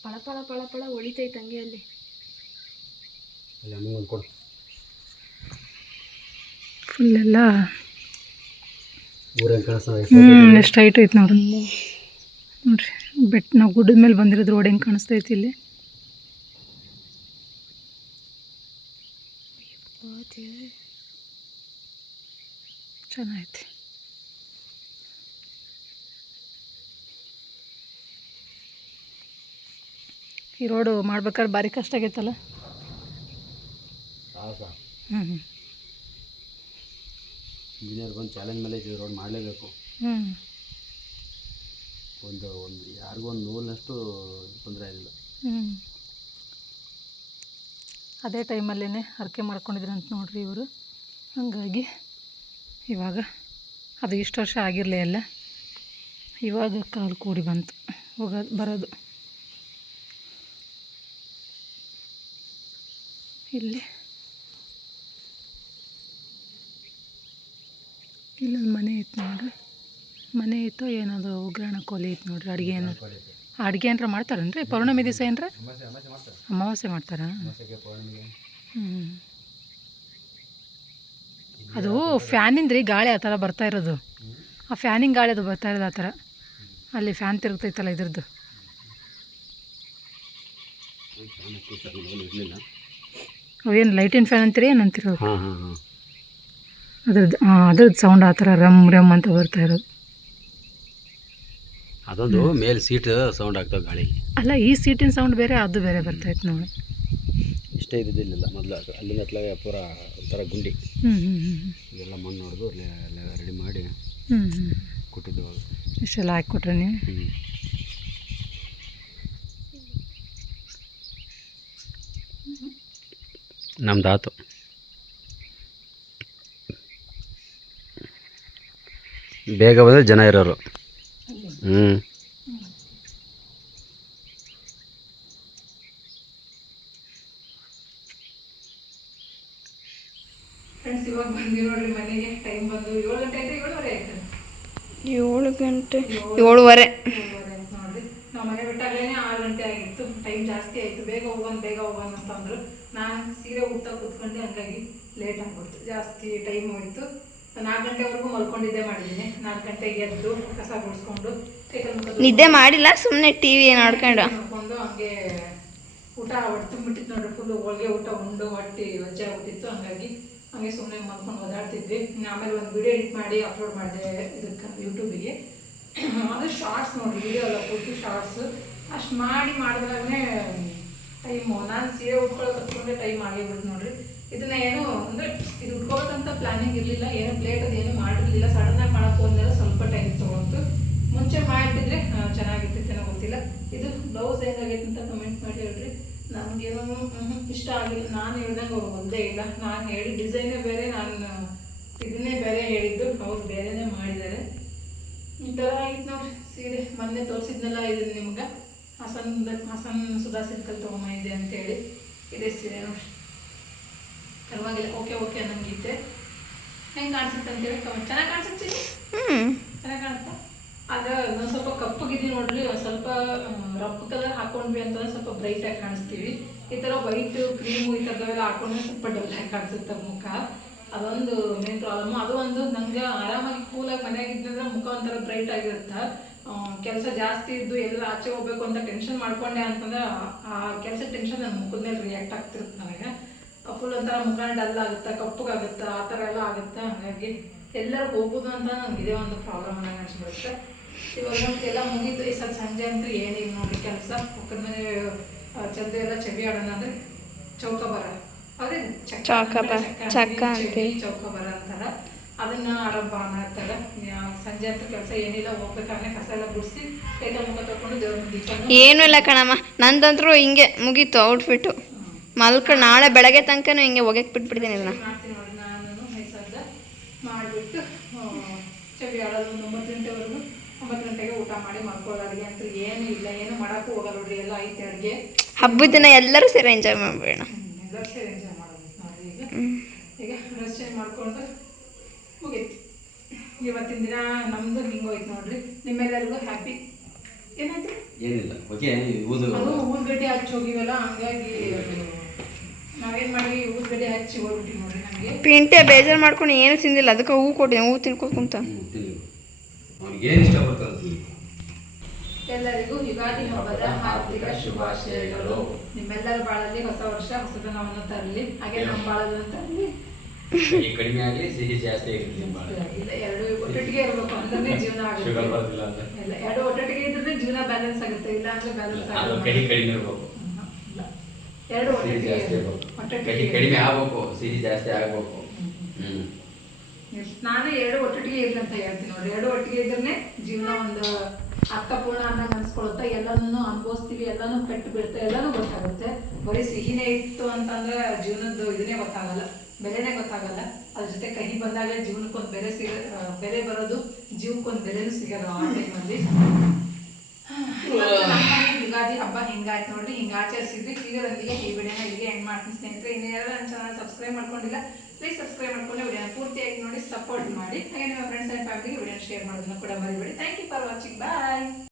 ಪಳ ಪಳ ಪಳ ಪಳ ಹೊಳಿತೈತೆ ಹಂಗೆ ಅಲ್ಲಿ. ಅಲ್ಲಿ ಅಮ್ಮಂಗೆ ಕೊಡು. ಫುಲ್ಲೆಲ್ಲ ಊರೇನು ಕಾಣಿಸ್ತದೆ. ಎಷ್ಟು ಹೈಟ್ ಐತೆ ನೋಡ್ರಿ. ನೋಡ್ರಿ ಬೆಟ್ಟ, ನಾವು ಗುಡ್ಡದ ಮೇಲೆ ಬಂದಿರೋದು ರೋಡ್ ಹೆಂಗೆ ಕಾಣಿಸ್ತೈತಿ ಇಲ್ಲಿ. ಚೆನ್ನಾಗೈತಿ. ಈ ರೋಡು ಮಾಡ್ಬೇಕಾದ್ರೆ ಭಾರಿ ಕಷ್ಟ ಆಗೈತಲ್ಲ. ಇಂಜಿನಿಯರ್ ಬಂದು ಚಾಲೆಂಜ್ ಮೇಲೆ ಈ ರೋಡ್ ಮಾಡಲೇಬೇಕು. ಒಂದು ಯಾರಿಗೂ ಒಂದು ನೂರಿನಷ್ಟು ತೊಂದರೆ ಆಗಿಲ್ಲ. ಅದೇ ಟೈಮಲ್ಲೇ ಹರಕೆ ಮಾಡ್ಕೊಂಡಿದ್ರಂತ ನೋಡ್ರಿ ಇವರು. ಹಾಗಾಗಿ ಇವಾಗ ಅದು ಇಷ್ಟು ವರ್ಷ ಆಗಿರಲೇ ಅಲ್ಲ, ಇವಾಗ ಕಾಲು ಕೂಡಿ ಬಂತು ಹೋಗೋದು ಬರೋದು. ಇಲ್ಲೊಂದು ಮನೆ ಐತೆ ನೋಡ್ರಿ. ಮನೆ ಐತೋ ಏನದು ಉಗ್ರಾಣ ಕೋಲಿ ಐತೆ ನೋಡ್ರಿ. ಅಡುಗೆ ಏನಾರ ಮಾಡ್ತಾರೇನ್ರಿ ಪೌರ್ಣಮಿ ದಿವಸ? ಏನ್ರ ಅಮಾವಾಸ್ಯೆ ಮಾಡ್ತಾರಾ? ಅದು ಫ್ಯಾನಿಂದ ರೀ ಗಾಳಿ ಆ ಥರ ಬರ್ತಾ ಇರೋದು. ಆ ಫ್ಯಾನಿಂಗ್ ಗಾಳಿ ಅದು ಬರ್ತಾ ಇರೋದು ಆ ಥರ. ಅಲ್ಲಿ ಫ್ಯಾನ್ ತಿರುಗ್ತೈತಲ್ಲ ಇದ್ರದ್ದು. ಅವೇನು ಲೈಟಿನ ಫ್ಯಾನ್ ಅಂತೀರಿ ಏನು ಅಂತಿರೋದು? ಅದ್ರದ್ದು ಸೌಂಡ್ ಆ ಥರ ರಮ್ ರಮ್ ಅಂತ ಬರ್ತಾ ಇರೋದು. ಅದೊಂದು ಮೇಲೆ ಸೀಟ್ ಸೌಂಡ್ ಆಗ್ತಾವೆ ಗಾಳಿಗೆ. ಅಲ್ಲ, ಈ ಸೀಟಿನ ಸೌಂಡ್ ಬೇರೆ, ಅದು ಬೇರೆ ಬರ್ತಾಯಿತ್ತು ನೋಡಿ. ಇಷ್ಟೇ ಇದ್ದಿದ್ದಿಲ್ಲ ಮೊದಲು. ಅಲ್ಲಿಂದ ಅಟ್ಲಾಗೆ ಪೂರ ಒಂಥರ ಗುಂಡಿ. ಇದೆಲ್ಲ ಮಣ್ಣು ಹೊಡೆದು ರೆಡಿ ಮಾಡಿ ಕೊಟ್ಟಿದ್ದು. ಇಷ್ಟೆಲ್ಲ ಹಾಕಿಕೊಟ್ರೆ ನೀವು? ನಮ್ದು ಆತು. ಬೇಗ ಬಂದರೆ ಜನ ಇರೋರು. ಫ್ರೆಂಡ್ಸ್ ಇವಾಗ ಬಂದು ನೋಡ್ರಿ ಮನೆಗೆ. ಟೈಮ್ ಬಂದು 7 ಗಂಟೆ ಆಯ್ತು. 7:30 ಆಯ್ತು. 7 ಗಂಟೆ 7:30 ನೋಡ್ರಿ. ನಾವು ಮನೆ ಬಿಟ್ಟಾಗಲೇ 6 ಗಂಟೆ ಆಗಿತ್ತು. ಟೈಮ್ ಜಾಸ್ತಿ ಆಯಿತು. ಬೇಗ ಹೋಗೋಣ ಅಂತಂದ್ರು. ನಾನು ಸೀರೆ ಉಡ್ತಾ ಕೂತ್ಕೊಂಡೆ, ಹಂಗಾಗಿ ಲೇಟ್ ಆಗ್ಬಿಡ್ತು. ಜಾಸ್ತಿ ಟೈಮ್ ಹೋಯಿತು. 4 ಗಂಟೆವರೆಗೂ ಮಲ್ಕೊಂಡಿದ್ದೆ ಮಾಡಿದ್ದೀನಿ. 4 ಗಂಟೆಗೆ ಎದ್ದು ಕಸ ಗುಡಿಸ್ಕೊಂಡು ನಿದ್ದೆ ಮಾಡಿಲ್ಲ, ಸುಮ್ಮನೆ ಟಿವಿ ನೋಡ್ಕೊಂಡು ಹಂಗೆ ಊಟ ಹೊಟ್ಟೆ ತುಂಬಿಟ್ಟಿತ್ತು ನೋಡ್ರಿ. ಫುಲ್ಲು ಹೋಳಿಗೆ ಊಟ ಉಂಡು ಹೊಟ್ಟೆ ವಜ್ಜೆ ಆಗ್ಬಿಟ್ಟಿತ್ತು. ಹಂಗಾಗಿ ಹಂಗೆ ಸುಮ್ಮನೆ ಮಲ್ಕೊಂಡು ಓದಾಡ್ತಿದ್ವಿ. ಆಮೇಲೆ ಒಂದು ವಿಡಿಯೋ ಎಡಿಟ್ ಮಾಡಿ ಅಪ್ಲೋಡ್ ಮಾಡಿದೆ ಇದಕ್ಕೆ, ಯೂಟ್ಯೂಬಿಗೆ. ಅದು ಶಾರ್ಟ್ಸ್ ನೋಡಿರಿ, ವಿಡಿಯೋ ಅಲ್ಲ, ಫುಲ್ಲು ಶಾರ್ಟ್ಸು. ಅಷ್ಟು ಮಾಡಿದಾಗಲೇ ಟೈಮು. ನಾನು ಸೀರೆ ಉಟ್ಕೊಳ್ಳೋಕೆ ಟೈಮ್ ಆಗಿಬಿಡ್ತು ನೋಡ್ರಿ. ಇದನ್ನ ಏನು ಅಂದರೆ ಇದು ಉಟ್ಕೋಬೇಕಂತ ಪ್ಲಾನಿಂಗ್ ಇರಲಿಲ್ಲ. ಏನು ಪ್ಲೇಟ್ ಅದು ಏನು ಮಾಡಿರಲಿಲ್ಲ. ಸಡನ್ನಾಗಿ ಮಾಡೋಕ್ಕೆ ಹೋದ್ಮೇಲೆ ಸ್ವಲ್ಪ ಟೈಮ್ ತೊಗೊಂತು. ಮುಂಚೆ ಮಾಡಿಬಿಟ್ರೆ ಚೆನ್ನಾಗಿರ್ತೈತೆ ಗೊತ್ತಿಲ್ಲ. ಇದು ಬ್ಲೌಸ್ ಹೆಂಗಾಗೈತೆ ಅಂತ ಕಮೆಂಟ್ ಮಾಡಿ ಹೇಳ್ರಿ. ನನಗೇನೋ ಇಷ್ಟ ಆಗಿಲ್ಲ. ನಾನು ಹೇಳ್ದಂಗೆ ಅವ್ರು ಒಂದೇ ಇಲ್ಲ. ನಾನು ಹೇಳಿ ಡಿಸೈನೇ ಬೇರೆ, ನಾನು ಇದನ್ನೇ ಬೇರೆ ಹೇಳಿದ್ದು, ಅವ್ರು ಬೇರೆನೇ ಮಾಡಿದ್ದಾರೆ. ಈ ಥರ ಆಗಿತ್ತು ನೋಡ್ರಿ ಸೀರೆ. ಮೊನ್ನೆ ತೋರಿಸಿದ್ನಲ್ಲ ಇದನ್ನು ನಿಮ್ಗೆ, ಹಾಸನ್ ಸುಧಾ ಸಿಲ್ಕಲ್ಲಿ ತೊಗೊಂಬಂದಿದೆ ಅಂತೇಳಿ. ಇದೇ ಸೀರೆ ನೋಡ್ರಿ. ಪರವಾಗಿಲ್ಲ, ಓಕೆ ಅನ್ನಂಗಿತ್ತೆ. ಹೆಂಗೆ ಕಾಣಿಸುತ್ತೆ ಅಂತೇಳಿ ಕಮೆಂಟ್. ಚೆನ್ನಾಗಿ ಕಾಣಿಸುತ್ತೆ. ಚೆನ್ನಾಗಿ ಕಾಣುತ್ತಾ? ಆದರೆ ಒಂದು ಸ್ವಲ್ಪ ಕಪ್ಪಗಿದ್ದೀವಿ ನೋಡ್ರಿ, ಒಂದು ಸ್ವಲ್ಪ ರಫ್ ಕಲರ್ ಹಾಕೊಂಡ್ವಿ ಅಂತಂದ್ರೆ ಸ್ವಲ್ಪ ಬ್ರೈಟಾಗಿ ಕಾಣಿಸ್ತೀವಿ. ಈ ಥರ ವೈಟ್ ಕ್ರೀಮು ಈ ಥರದವೆಲ್ಲ ಹಾಕೊಂಡ್ರೆ ಸ್ವಲ್ಪ ಡಲ್ಲಾಗಿ ಕಾಣಿಸುತ್ತೆ ಮುಖ. ಅದೊಂದು ಮೇನ್ ಪ್ರಾಬ್ಲಮ್ಮು. ಅದು ಒಂದು ನಂಗೆ ಆರಾಮಾಗಿ ಕೂಲಾಗಿ ಮನೆಯಾಗಿದ್ದಂದ್ರೆ ಮುಖ ಒಂಥರ ಬ್ರೈಟ್ ಆಗಿರುತ್ತೆ. ಕೆಲಸ ಜಾಸ್ತಿ ಇದ್ದು ಎಲ್ಲ ಆಚೆ ಹೋಗ್ಬೇಕು ಅಂತ ಟೆನ್ಷನ್ ಮಾಡ್ಕೊಂಡೆ ಅಂತಂದ್ರೆ ಆ ಕೆಲಸ ಟೆನ್ಷನ್ ನನ್ನ ಮುಖದ ಮೇಲೆ ರಿಯಾಕ್ಟ್ ಆಗ್ತಿರುತ್ತೆ ನನಗೆ. ಫುಲ್ ಒಂಥರ ಮುಖ ಡಲ್ ಆಗುತ್ತೆ, ಕಪ್ಪಗಾಗುತ್ತೆ, ಆ ಥರ ಎಲ್ಲ ಆಗುತ್ತೆ. ಹಾಗಾಗಿ ಎಲ್ಲರೂ ಹೋಗೋದು ಅಂತ ನನಗೆ ಇದೇ ಒಂದು ಪ್ರಾಬ್ಲಮ್ ಅನ್ನಂಗೆ ಅನ್ಸ್ಬಿಡುತ್ತೆ. ಇವಾಗ ಎಲ್ಲ ಮುಗೀತು. ಈ ಸಲ ಸಂಜೆ ಅಂತೂ ಏನಿಲ್ಲ ನೋಡಿ ಕೆಲಸ. ಮುಖದ ಮೇಲೆ ಚಂದ ಎಲ್ಲ ಚವಿ ಆಡೋಣ ಅಂದರೆ ಚೌಕಬಾರ, ಅದೇ ಚಕ್ಕ ಅಂತೀವಿ, ಚೌಕಬಾರ ಅಂತಾರೆ. ಅದನ್ನ ಆರಂಭ ಮಾಡ್ತಾರೆ. ಸಂಜೆ ಅಂತೂ ಕೆಲಸ ಏನಿಲ್ಲ, ಹೋಗ್ಬೇಕಾದ್ರೆ ಕಸ ಎಲ್ಲ ಗುಡಿಸಿ ಕೈ ಮುಖ ತಗೊಂಡು ದೇವ್ರ ದೀಪ ಏನೂ ಇಲ್ಲ ಕಣಮ್ಮ, ನಂದಂತರೂ ಹಿಂಗೆ ಮುಗೀತು ಔಟ್ಫಿಟ್ಟು. ನಾಳೆ ಬೆಳಗ್ಗೆ ತನಕನೂ ಹಿಂಗೆ ಒಗೆಕ್ ಬಿಟ್ಬಿಡ್ತೀನಿ ಇದನ್ನ. ಮಾಡ್ತೀನಿ ನೋಡಿ ನಾನು ಮೈಸೂರ್ದ ಮಾಡಿಬಿಟ್ಟು ಚವಿ ಆಡೋದು 9 ಗಂಟೆವರೆಗೂ. 9 ಗಂಟೆಗೆ ಊಟ ಮಾಡಿ ಮಾಡ್ಕೊಳ್ಳೋ. ಅಡುಗೆ ಅಂತೂ ಏನೂ ಇಲ್ಲ, ಏನು ಮಾಡೋಕ್ಕೂ ಹೋಗಲ್ಲ ನೋಡ್ರಿ, ಎಲ್ಲ ಐತೆ ಅಡುಗೆ. ಹಬ್ಬದ ದಿನ ಎಲ್ಲರೂ ಸೇರಿ ಎಂಜಾಯ್ ಮಾಡ್ಬೇಡ. ಎಲ್ಲರೂ ಸೇರಿ ಎಂಜಾಯ್ ಮಾಡೋದು ನೋಡಿ. ಈಗ ಡ್ರೆಸ್ ಚೇಂಜ್ ಮಾಡಿಕೊಂಡು ಮುಗೀತು ಇವತ್ತಿನ ದಿನ. ನಮ್ಮದು ಹಿಂಗೆ ಹೋಯ್ತು ನೋಡ್ರಿ. ನಿಮ್ಮೆಲ್ಲರಿಗೂ ಹ್ಯಾಪಿ. ಏನಾಯ್ತು? ಏನಿಲ್ಲ, ಓಕೆ. ಅದು ಊದ್ಗಡ್ಡೆ ಹಚ್ಚಿ ಹೋಗಿವಲ್ಲ, ಹಂಗಾಗಿ ನಾವೇನು ಮಾಡಿ ಊದ್ಗಡ್ಡೆ ಹಚ್ಚಿ ಹೋಗ್ಬಿಟ್ಟಿವಿ ನೋಡ್ರಿ. ನಮಗೆ ಪಿಂಟೆ ಬೇಜಾರು ಮಾಡ್ಕೊಂಡು ಏನು ತಿಂದಿಲ್ಲ, ಅದಕ್ಕೆ ಹೂ ಕೊಟ್ಟಿದ್ದೀನಿ. ಹೂ ತಿನ್ಕೋತ ಕುಂತ. ಅವ್ನಿಗೆ ಏನು ಇಷ್ಟ ಬರ್ತದೆ. ಎಲ್ಲರಿಗೂ ಯುಗಾದಿ ಹಬ್ಬದ ಹಾರ್ದಿಕ ಶುಭಾಶಯಗಳು. ನಿಮ್ಮೆಲ್ಲರ ಬಾಳಲ್ಲಿ ಹೊಸ ವರ್ಷ ಹೊಸತನವನ್ನು ತರಲಿ, ಹಾಗೆ ನಮ್ಮ ಬಾಳದನ್ನು ತರಲಿ. ಸಿಹಿ ಕಡಿಮೆ ಆಗಲಿ, ಸಿಹಿ ಜಾಸ್ತಿ ಆಗಿರಲಿ. ಇಲ್ಲ, ಎರಡು ಒಟ್ಟೊಟ್ಟಿಗೆ ಇರಬೇಕು ಅಂದ್ರೆ ಜೀವನ ಆಗುತ್ತೆ. ಇಲ್ಲ, ಎರಡು ಒಟ್ಟೊಟ್ಟಿಗೆ ಇದ್ರೆ ಜೀವನ ಬ್ಯಾಲೆನ್ಸ್ ಆಗುತ್ತೆ, ಇಲ್ಲ ಅಂದ್ರೆ ಬ್ಯಾಲೆನ್ಸ್ ಆಗುತ್ತೆ. ಕಹಿ ಕಡಿಮೆ ಇರಬೇಕು, ಎರಡು ಕಹಿ ಕಡಿಮೆ ಆಗಬೇಕು, ಸಿಹಿ ಜಾಸ್ತಿ ಆಗಬೇಕು. ನಾನು ಎರಡು ಒಟ್ಟೊಟ್ಟಿಗೆ ಇರ್ಲಿ ಅಂತ ಹೇಳ್ತೀನಿ ನೋಡಿ. ಎರಡು ಒಟ್ಟಿಗೆ ಇದ್ರೆ ಜೀವನ ಒಂದು ಅರ್ಥಪೂರ್ಣ ಅನ್ನಂಗೆ ಅನ್ಸ್ಕೊಳುತ್ತೆ. ಎಲ್ಲನೂ ಅನುಭವಿಸ್ತೀವಿ, ಎಲ್ಲನೂ ಪೆಟ್ಟು ಬೀಳುತ್ತೆ, ಎಲ್ಲನೂ ಗೊತ್ತಾಗುತ್ತೆ. ಬರೀ ಸಿಹಿನೇ ಇತ್ತು ಅಂತಂದ್ರೆ ಜೀವನದ್ದು ಇದನ್ನೇ ಗೊತ್ತಾಗಲ್ಲ, ಬೆಲೆನೇ ಗೊತ್ತಾಗಲ್ಲ. ಅದ್ರ ಜೊತೆ ಕಹಿ ಬಂದಾಗ ಜೀವನಕ್ಕೊಂದು ಬೆಲೆ ಬರೋದು, ಜೀವಕ್ಕೊಂದು ಬೆಲೆನೂ ಸಿಗೋದು ಆ ಟೈಮಲ್ಲಿ. ಯುಗಾದಿ ಹಬ್ಬ ಹಿಂಗಾಯ್ತು ನೋಡ್ರಿ, ಹಿಂಗೆ ಆಚರಿಸಿದ್ವಿ. ಇದರೊಂದಿಗೆ ಈ ವಿಡಿಯೋನ ಇಲ್ಲಿಗೆ ಎಂಡ್ ಮಾಡ್ತೀನಿ ಸ್ನೇಹಿತರೆ. ಇನ್ನೇನಾದ್ರೂ ನನ್ನ ಚಾನಲ್ ಸಬ್ಸ್ಕ್ರೈಬ್ ಮಾಡ್ಕೊಂಡಿಲ್ಲ, ಪ್ಲೀಸ್ ಸಬ್ಸ್ಕ್ರೈಬ್ ಮಾಡ್ಕೊಂಡು ವಿಡಿಯೋನ ಪೂರ್ತಿಯಾಗಿ ನೋಡಿ ಸಪೋರ್ಟ್ ಮಾಡಿ. ಹಾಗೆ ನಿಮ್ಮ ಫ್ರೆಂಡ್ಸ್ ಆ್ಯಂಡ್ ಫ್ಯಾಮಿಲಿಗೆ ವಿಡಿಯೋನ ಶೇರ್ ಮಾಡೋದನ್ನ ಕೂಡ ಮರಿಬೇಡಿ. Thank you for watching. Bye.